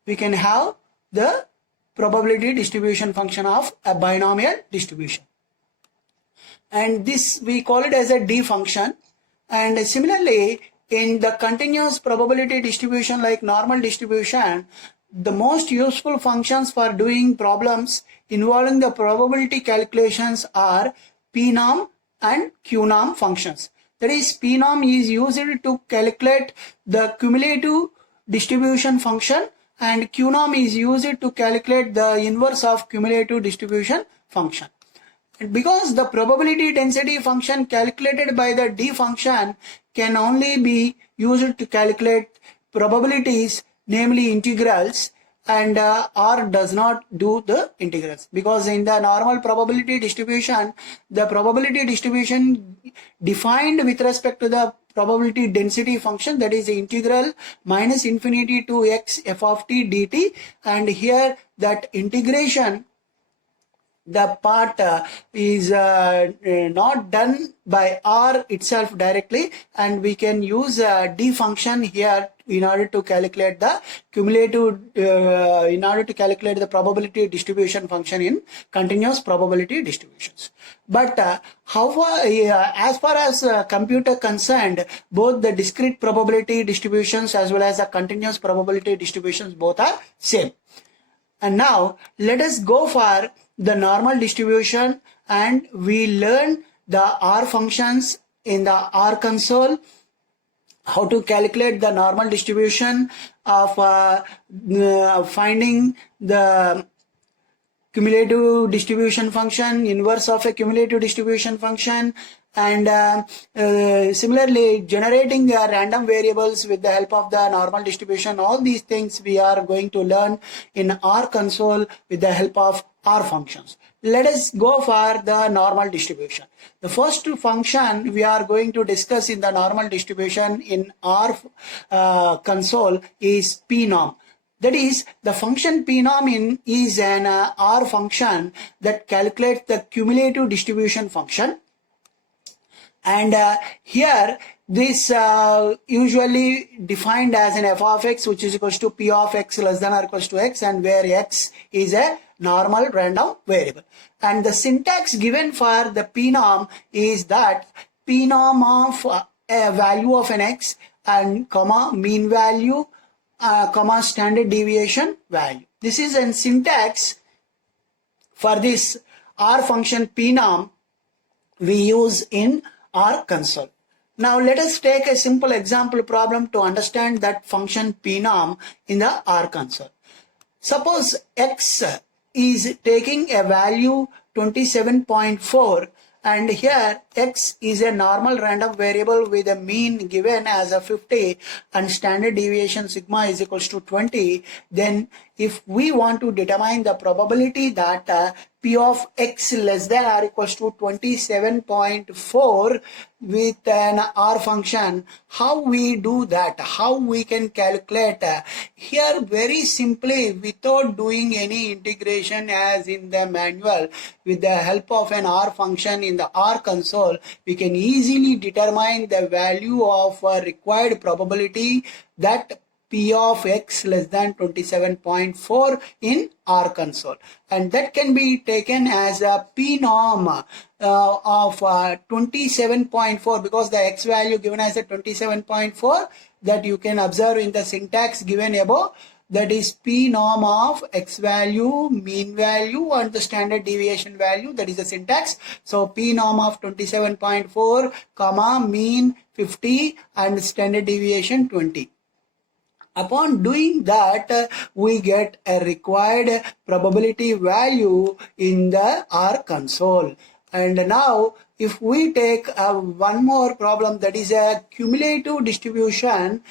We can have the probability distribution function of a binomial distribution. And this we call it as a D function. And similarly, in the continuous probability distribution like normal distribution, the most useful functions for doing problems involving the probability calculations are P-norm and Q-norm functions. That is, P-norm is used to calculate the cumulative distribution function, and QNOM is used to calculate the inverse of cumulative distribution function. And because the probability density function calculated by the D function can only be used to calculate probabilities, namely integrals, and R does not do the integrals, because in the normal probability distribution, the probability distribution defined with respect to the probability density function, that is the integral minus infinity to x f of t dt, and here that integration, the part is not done by R itself directly, and we can use D function here in order to calculate the cumulative, in order to calculate the probability distribution function in continuous probability distributions. But as far as computer concerned, both the discrete probability distributions as well as the continuous probability distributions both are same. And now let us go for the normal distribution, and we learn the R functions in the R console, how to calculate the normal distribution of finding the cumulative distribution function, inverse of a cumulative distribution function, and similarly generating random variables with the help of the normal distribution. All these things we are going to learn in R console with the help of R functions. Let us go for the normal distribution. The first function we are going to discuss in the normal distribution in R console is pnorm. That is, the function pnorm is an R function that calculates the cumulative distribution function. And here this usually defined as an f of x, which is equals to p of x less than or equals to x, and where x is a normal random variable. And the syntax given for the pnorm is that pnorm of a value of an x and comma mean value comma standard deviation value. This is a syntax for this R function pnorm we use in R console. Now let us take a simple example problem to understand that function pnorm in the R console. Suppose x is taking a value 27.4, and here x is a normal random variable with a mean given as a 50 and standard deviation sigma is equals to 20. Then if we want to determine the probability that p of x less than or equals to 27.4 with an R function, how we do that, how we can calculate? Here very simply, without doing any integration as in the manual, with the help of an R function in the R console, we can easily determine the value of required probability that p of x less than 27.4 in R console, and that can be taken as a pnorm of 27.4, because the x value given as a 27.4 that you can observe in the syntax given above, that is pnorm of x value, mean value, and the standard deviation value. That is the syntax. So pnorm of 27.4 comma mean 50 and standard deviation 20. Upon doing that, we get a required probability value in the R console. And now if we take one more problem, that is a cumulative distribution,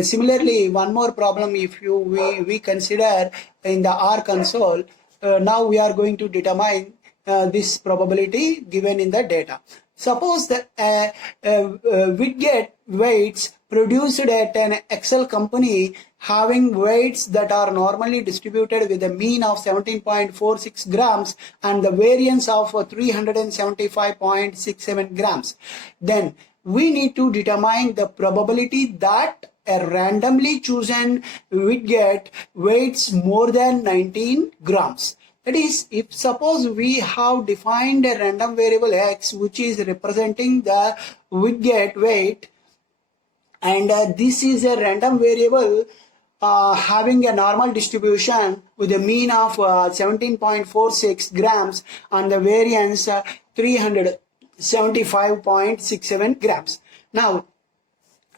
similarly one more problem if we consider in the R console. Now we are going to determine this probability given in the data. Suppose that Widget weights produced at an Excel company having weights that are normally distributed with a mean of 17.46 grams and the variance of 375.67 grams. Then we need to determine the probability that a randomly chosen widget weighs more than 19 grams. That is, if suppose we have defined a random variable x which is representing the widget weight, and this is a random variable having a normal distribution with a mean of 17.46 grams and the variance 375.67 grams. Now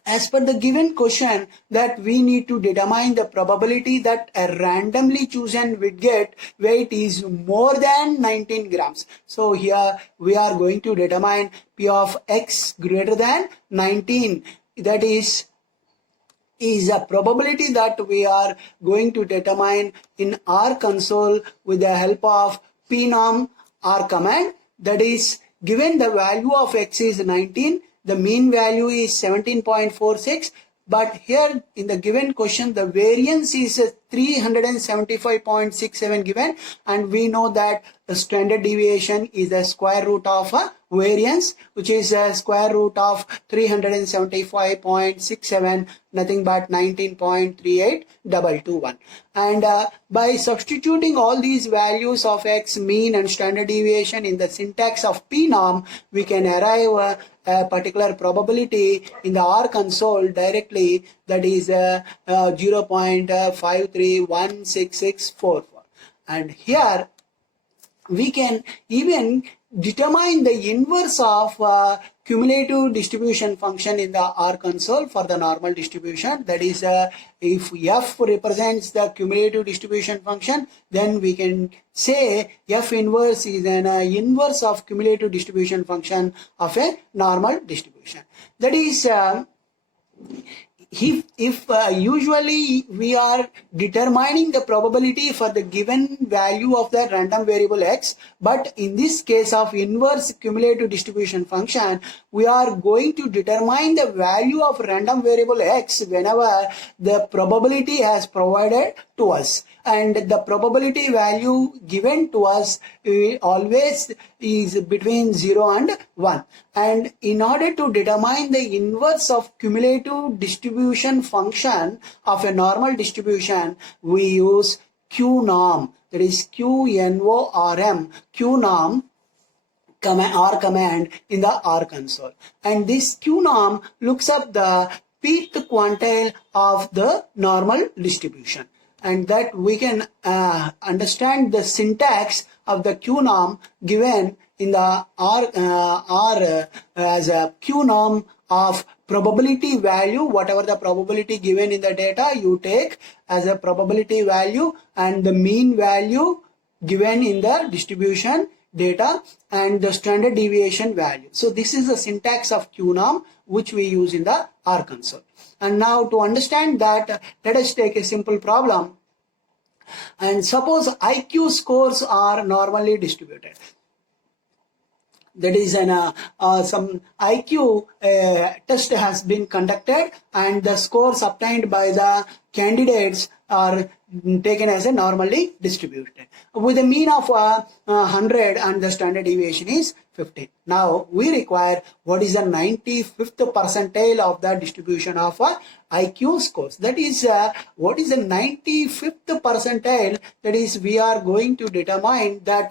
as per the given question that we need to determine the probability that a randomly chosen widget weight is more than 19 grams. So here we are going to determine P of X greater than 19. That is a probability that we are going to determine in R console with the help of pnorm R command. That is, given the value of X is 19, the mean value is 17.46, but here in the given question the variance is 375.67 given, and we know that the standard deviation is the square root of a variance, which is a square root of 375.67, nothing but 19.38221. And by substituting all these values of X, mean and standard deviation in the syntax of pnorm, we can arrive a particular probability in the R console directly, that is 0.531664. And here we can even determine the inverse of cumulative distribution function in the R console for the normal distribution. That is, if F represents the cumulative distribution function, then we can say F inverse is an inverse of cumulative distribution function of a normal distribution. That is, if usually we are determining the probability for the given value of the random variable X, but in this case of inverse cumulative distribution function, we are going to determine the value of random variable X whenever the probability has provided to us, and the probability value given to us always is between 0 and 1. And in order to determine the inverse of cumulative distribution function of a normal distribution, we use qnorm, that is QNORM, qnorm R command in the R console. And this qnorm looks up the pth quantile of the normal distribution, and that we can understand the syntax of the qnorm given in the R as a qnorm of probability value. Whatever the probability given in the data, you take as a probability value, and the mean value given in the distribution data, and the standard deviation value. So this is the syntax of qnorm which we use in the R console. And now to understand that, let us take a simple problem. And suppose IQ scores are normally distributed. That is, some IQ test has been conducted, and the scores obtained by the candidates are taken as a normally distributed with a mean of 100, and the standard deviation is 15. Now we require what is the 95th percentile of the distribution of IQ scores. That is, what is the 95th percentile? That is, we are going to determine that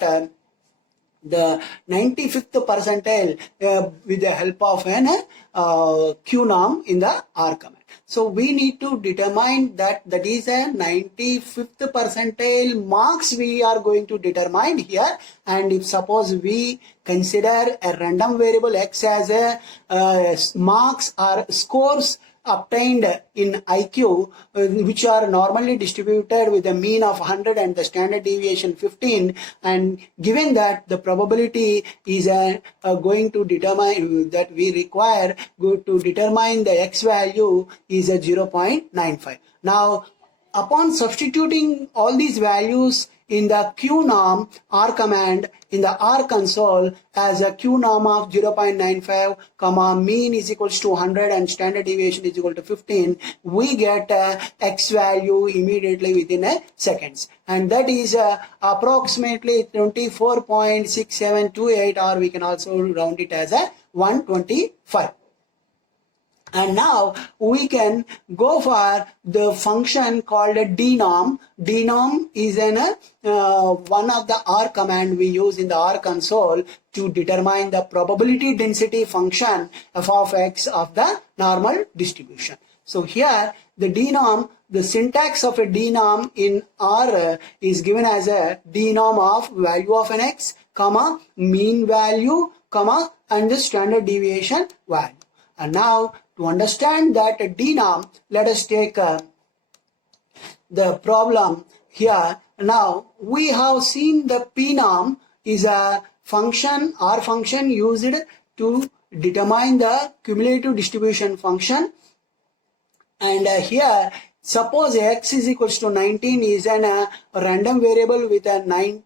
the 95th percentile with the help of an qnorm in the R command. So we need to determine that is a 95th percentile marks we are going to determine here. And if suppose we consider a random variable X as a marks or scores obtained in IQ, which are normally distributed with a mean of 100 and the standard deviation 15, and given that the probability is going to determine that we require to determine the X value is a 0.95. Now upon substituting all these values in the qnorm R command in the R console as a qnorm of 0.95, comma, mean is equals to 100 and standard deviation is equal to 15, we get X value immediately within seconds, and that is approximately 24.6728, or we can also round it as a 125. And now we can go for the function called a denorm. Denorm is one of the R command we use in the R console to determine the probability density function f of X of the normal distribution. So here the denorm, the syntax of a denorm in R is given as a denorm of value of an X, comma, mean value, comma, and the standard deviation value. And now to understand that denorm, let us take the problem here. Now we have seen the pnorm is a function or function used to determine the cumulative distribution function, and here suppose x is equals to 19 is an random variable with a mean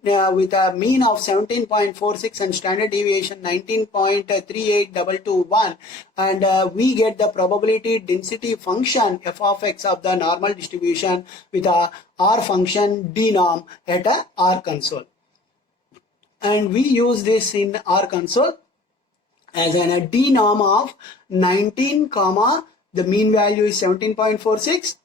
of 17.46 and standard deviation 19.38221, and we get the probability density function f of x of the normal distribution with a r function denorm at a r console, and we use this in r console as a denorm of 19 comma the mean value is 17.46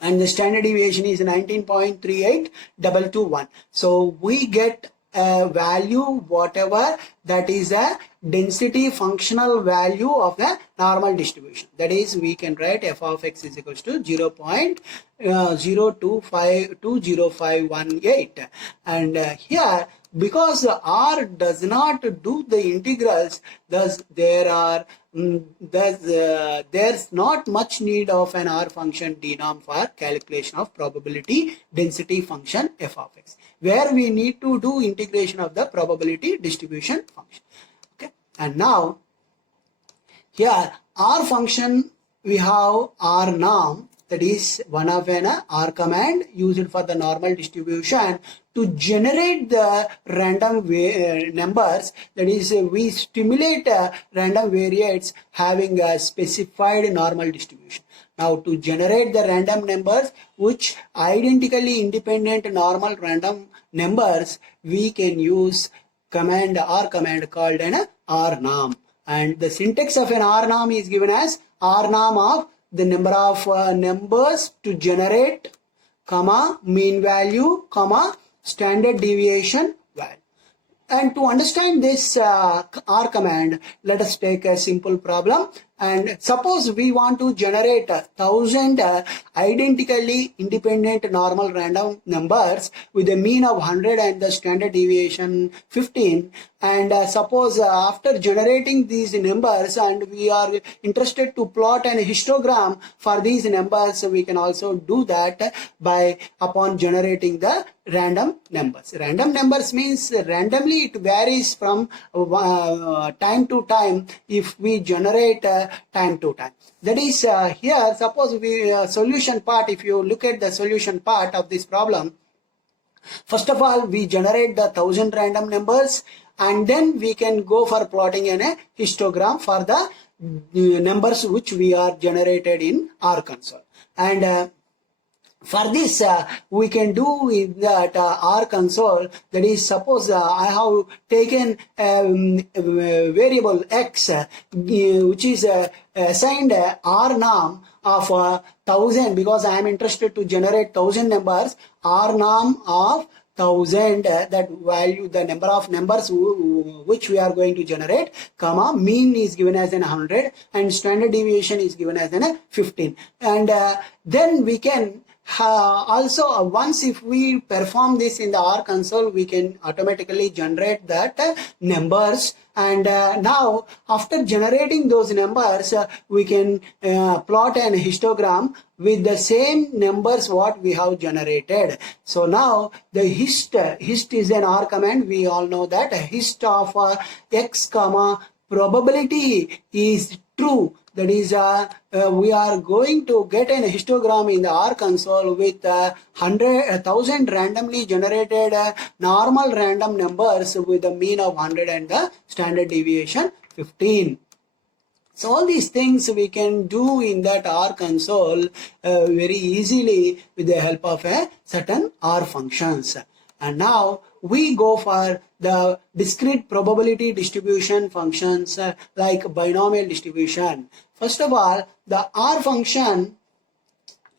and the standard deviation is 19.38221. So we get a value whatever that is a density functional value of the normal distribution. That is, we can write f of x is equals to 0.02520518, and here because r does not do the integrals, thus there's not much need of an r function denorm for calculation of probability density function f of x, where we need to do integration of the probability distribution function. Okay, and now here r function we have r norm, that is one of an r command used for the normal distribution to generate the random numbers, that is we stimulate random variates having a specified normal distribution. Now to generate the random numbers which identically independent normal random numbers, we can use command r command called an r norm, and the syntax of an r norm is given as r norm of the number of numbers to generate, comma mean value, comma standard deviation value. And to understand this r command, let us take a simple problem. And suppose we want to generate 1000 identically independent normal random numbers with a mean of 100 and the standard deviation 15. And suppose after generating these numbers and we are interested to plot an histogram for these numbers, we can also do that by upon generating the random numbers. Random numbers means randomly it varies from time to time if we generate time to time. That is here suppose we solution part, if you look at the solution part of this problem, first of all we generate the 1000 random numbers and then we can go for plotting in a histogram for the numbers which we are generated in R console. And for this we can do in that R console, that is suppose I have taken variable x which is assigned R norm of 1000 because I am interested to generate 1000 numbers, R norm of 1000, that value, the number of numbers which we are going to generate, comma mean is given as 100 and standard deviation is given as 15. And then we can also once if we perform this in the R console, we can automatically generate that numbers. And now after generating those numbers, we can plot an histogram with the same numbers what we have generated. So now the hist is an R command. We all know that hist of x comma probability is true. That is we are going to get an histogram in the R console with 1000 randomly generated normal random numbers with a mean of 100 and the standard deviation 15. So all these things we can do in that R console very easily with the help of a certain R functions. And now we go for the discrete probability distribution functions like binomial distribution. First of all, the R function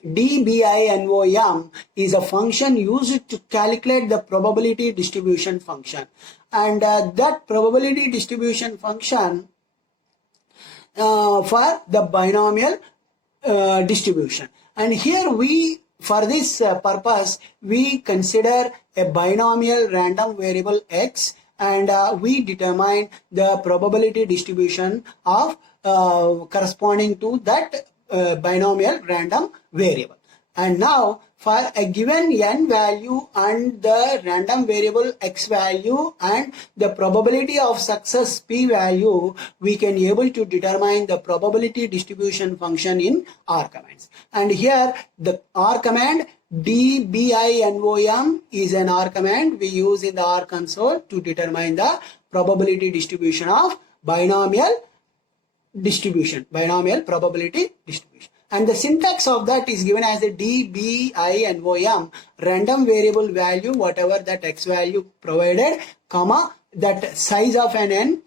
dbinom is a function used to calculate the probability distribution function. And that probability distribution function for the binomial distribution. And here we, for this purpose, we consider a binomial random variable x and we determine the probability distribution of corresponding to that binomial random variable. And now for a given n value and the random variable x value and the probability of success p value, we can able to determine the probability distribution function in R commands. And here the R command dbinom is an R command we use in the R console to determine the probability distribution of binomial probability distribution. And the syntax of that is given as a dbinom, random variable value, whatever that x value provided, comma, that size of an n,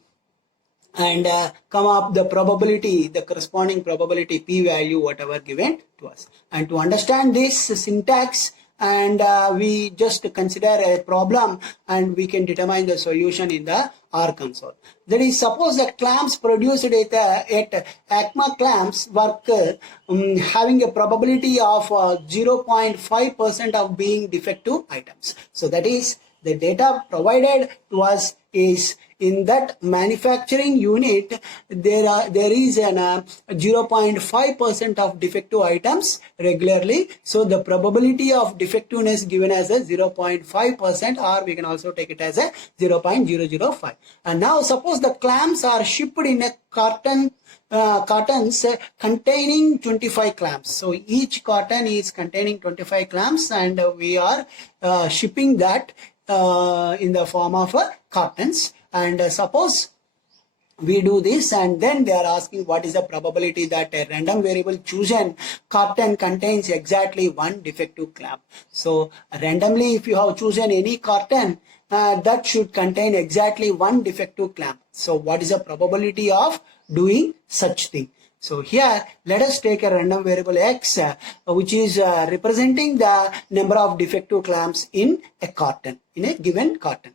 and comma the probability, the corresponding probability p value, whatever given to us. And to understand this syntax, and we just consider a problem and we can determine the solution in the R console. That is, suppose the clamps produced at Acma clamps work having a probability of 0.5% of being defective items. So that is, the data provided to us is in that manufacturing unit there is an 0.5% of defective items regularly. So the probability of defectiveness given as a 0.5%, or we can also take it as a 0.005. And now suppose the clamps are shipped in a cartons containing 25 clamps. So each carton is containing 25 clamps, and we are shipping that in the form of cartons. And suppose we do this, and then they are asking what is the probability that a random variable chosen carton contains exactly one defective clamp. So randomly, if you have chosen any carton, that should contain exactly one defective clamp. So what is the probability of doing such thing? So here let us take a random variable x which is representing the number of defective clamps in a carton, in a given carton.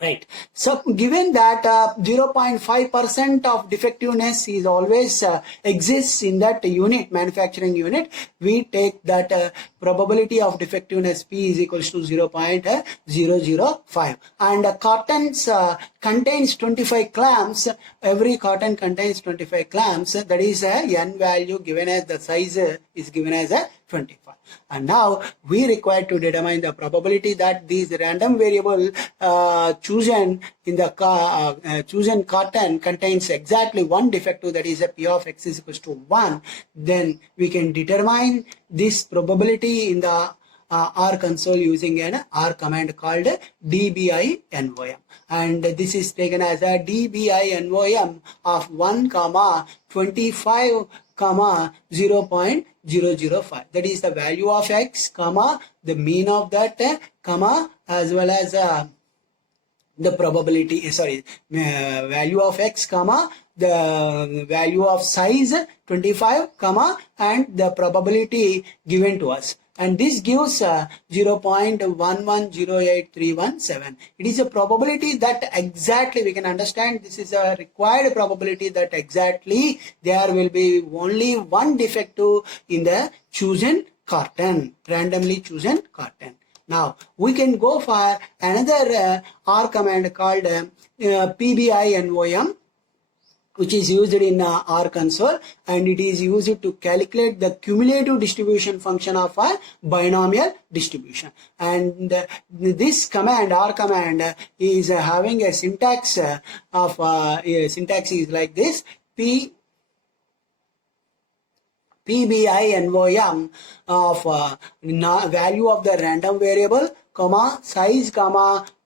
Right. So given that 0.5% of defectiveness is always exists in that unit, manufacturing unit, we take that probability of defectiveness p is equals to 0.005. And cartons contains 25 clamps. Every carton contains 25 clamps. That is a n value given as the size is given as a 25. And now we require to determine the probability that these random variable chosen in the chosen carton contains exactly one defective, that is a p of x is equals to 1. Then we can determine this probability in the R console using an R command called dbinom. And this is taken as a dbinom of 1, 25, 0.005. That is the value of x, the mean of that, as well as the probability, value of x, the value of size 25, and the probability given to us. And this gives 0.1108317. It is a probability that exactly we can understand. This is a required probability that exactly there will be only one defective in the chosen carton, randomly chosen carton. Now we can go for another R command called pbinom, which is used in R console, and it is used to calculate the cumulative distribution function of a binomial distribution. And this command, R command, is having a syntax of syntax is like this: pbinom of value of the random variable, size,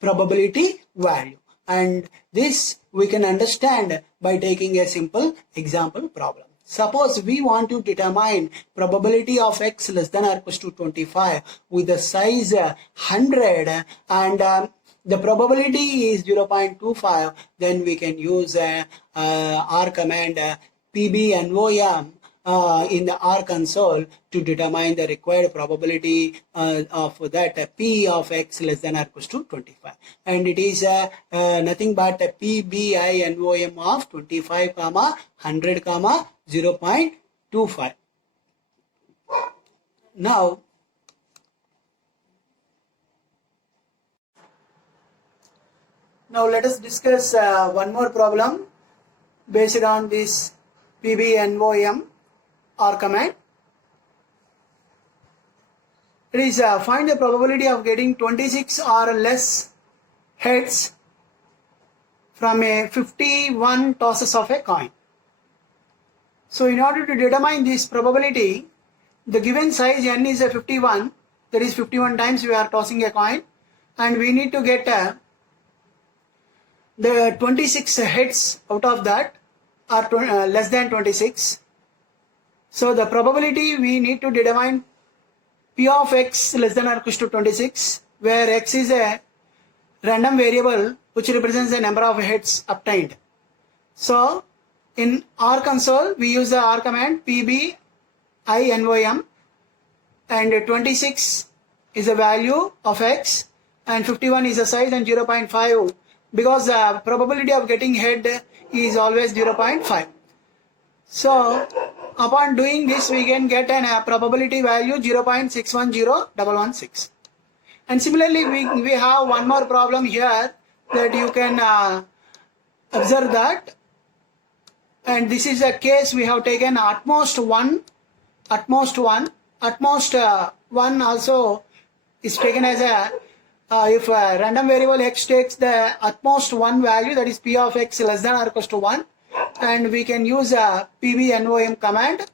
probability value. And this we can understand by taking a simple example problem. Suppose we want to determine probability of x less than or equals to 25 with the size 100 and the probability is 0.25, then we can use R command pbinom in the R console to determine the required probability of that p of x less than or equals to 25. And it is nothing but a pbinom of 25, 100, 0.25. Now let us discuss one more problem. based on this PBNOM R command. It is find the probability of getting 26 or less heads from a 51 tosses of a coin. So in order to determine this probability, the given size n is a 51, that is 51 times we are tossing a coin, and we need to get the 26 heads out of that are less than 26. So the probability we need to determine P of x less than or equal to 26, where x is a random variable which represents the number of heads obtained. So in R console we use the R command PBINOM, and 26 is the value of x and 51 is the size and 0.5, because the probability of getting head is always 0.5. So upon doing this we can get a probability value 0.610116. And similarly we have one more problem here that you can observe that, and this is a case we have taken utmost one also is taken as a if a random variable x takes the utmost one value, that is P of x less than or equal to 1, and we can use a PBNOM command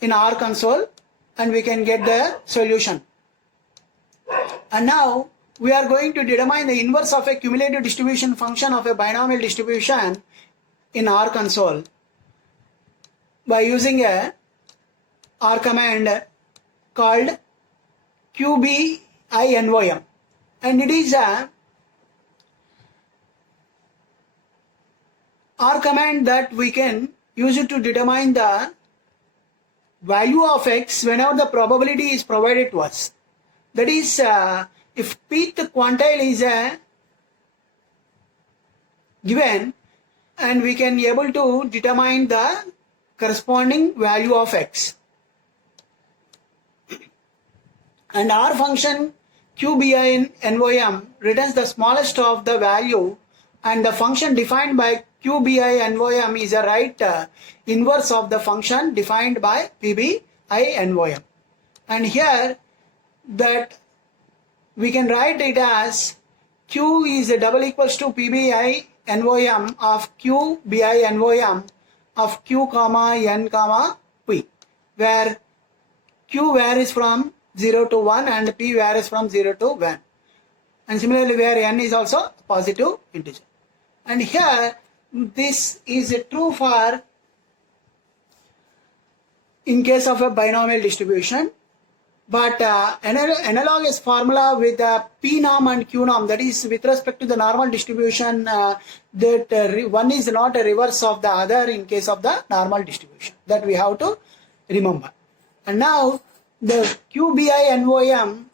in R console and we can get the solution. And now we are going to determine the inverse of a cumulative distribution function of a binomial distribution in R console by using a R command called QBINOM, and it is a R command that we can use it to determine the value of x whenever the probability is provided to us. That is, if pth quantile is given, and we can able to determine the corresponding value of x. And our function QBINOM returns the smallest of the value, and the function defined by QBINOM is a right inverse of the function defined by PBINOM. And here that we can write it as Q is a double equals to PBINOM of QBINOM of Q comma N comma P, where Q varies from 0 to 1 and P varies from 0 to 1. And similarly where N is also a positive integer. And here this is true for in case of a binomial distribution, but analogous formula with P norm and Q norm, that is with respect to the normal distribution, that one is not a reverse of the other in case of the normal distribution, that we have to remember. And now the QBINOM,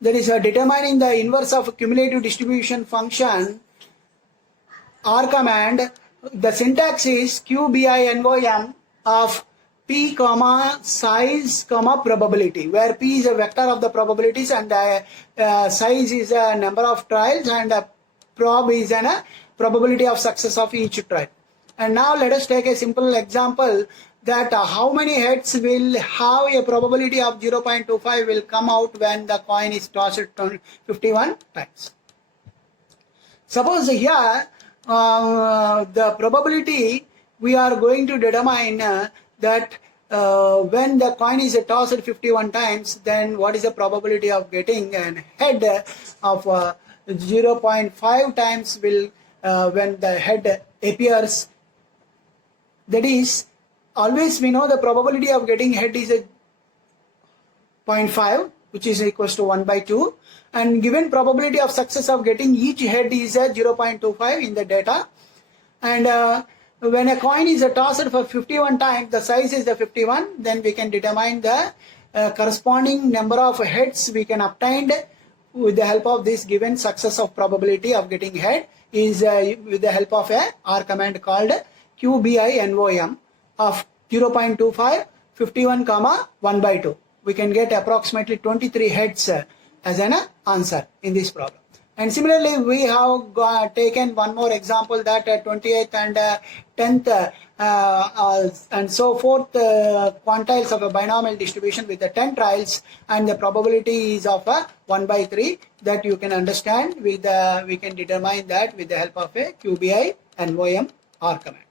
that is determining the inverse of a cumulative distribution function, R command, the syntax is QBINOM of P comma size comma probability, where P is a vector of the probabilities and size is a number of trials and prob is a probability of success of each trial. And now let us take a simple example that how many heads will have a probability of 0.25 will come out when the coin is tossed 51 times. Suppose here the probability we are going to determine that when the coin is tossed 51 times, then what is the probability of getting a head of 0.5 times will when the head appears. That is, always we know the probability of getting head is 0.5, which is equals to 1 by 2, and given probability of success of getting each head is 0.25 in the data. And when a coin is tossed for 51 times, the size is 51, then we can determine the corresponding number of heads we can obtain with the help of this given success of probability of getting head is with the help of a R command called QBINOM of 0.25, 51 comma 1 by 2. We can get approximately 23 heads as an answer in this problem. And similarly, we have taken one more example that 28th and 10th and so forth quantiles of a binomial distribution with the 10 trials, and the probability is of a 1 by 3 that you can understand with we can determine that with the help of a QBI NOM R command.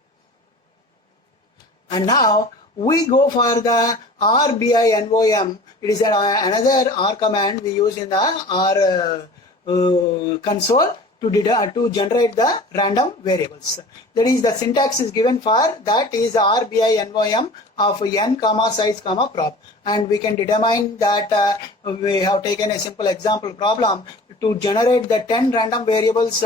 And now we go for the RBI NOM. It is another R command we use in the R console to generate the random variables. That is, the syntax is given for that is RBI NOM of n comma size comma prop, and we can determine that we have taken a simple example problem to generate the 10 random variables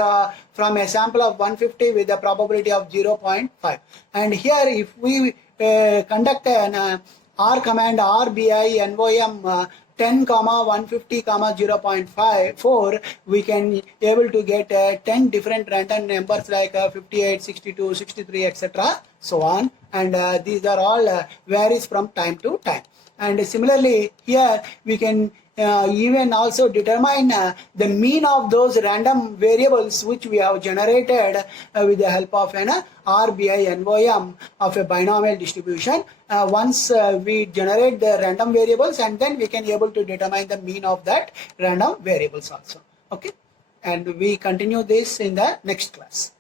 from a sample of 150 with a probability of 0.5. And here if we conduct an R command RBI NOM 10 comma 150 comma 0.54, we can able to get 10 different random numbers like 58, 62, 63, etc. so on, and these are all varies from time to time. And similarly here we can even also determine the mean of those random variables which we have generated with the help of an RBI NOM of a binomial distribution. Once we generate the random variables, and then we can able to determine the mean of that random variables also. Okay, and we continue this in the next class.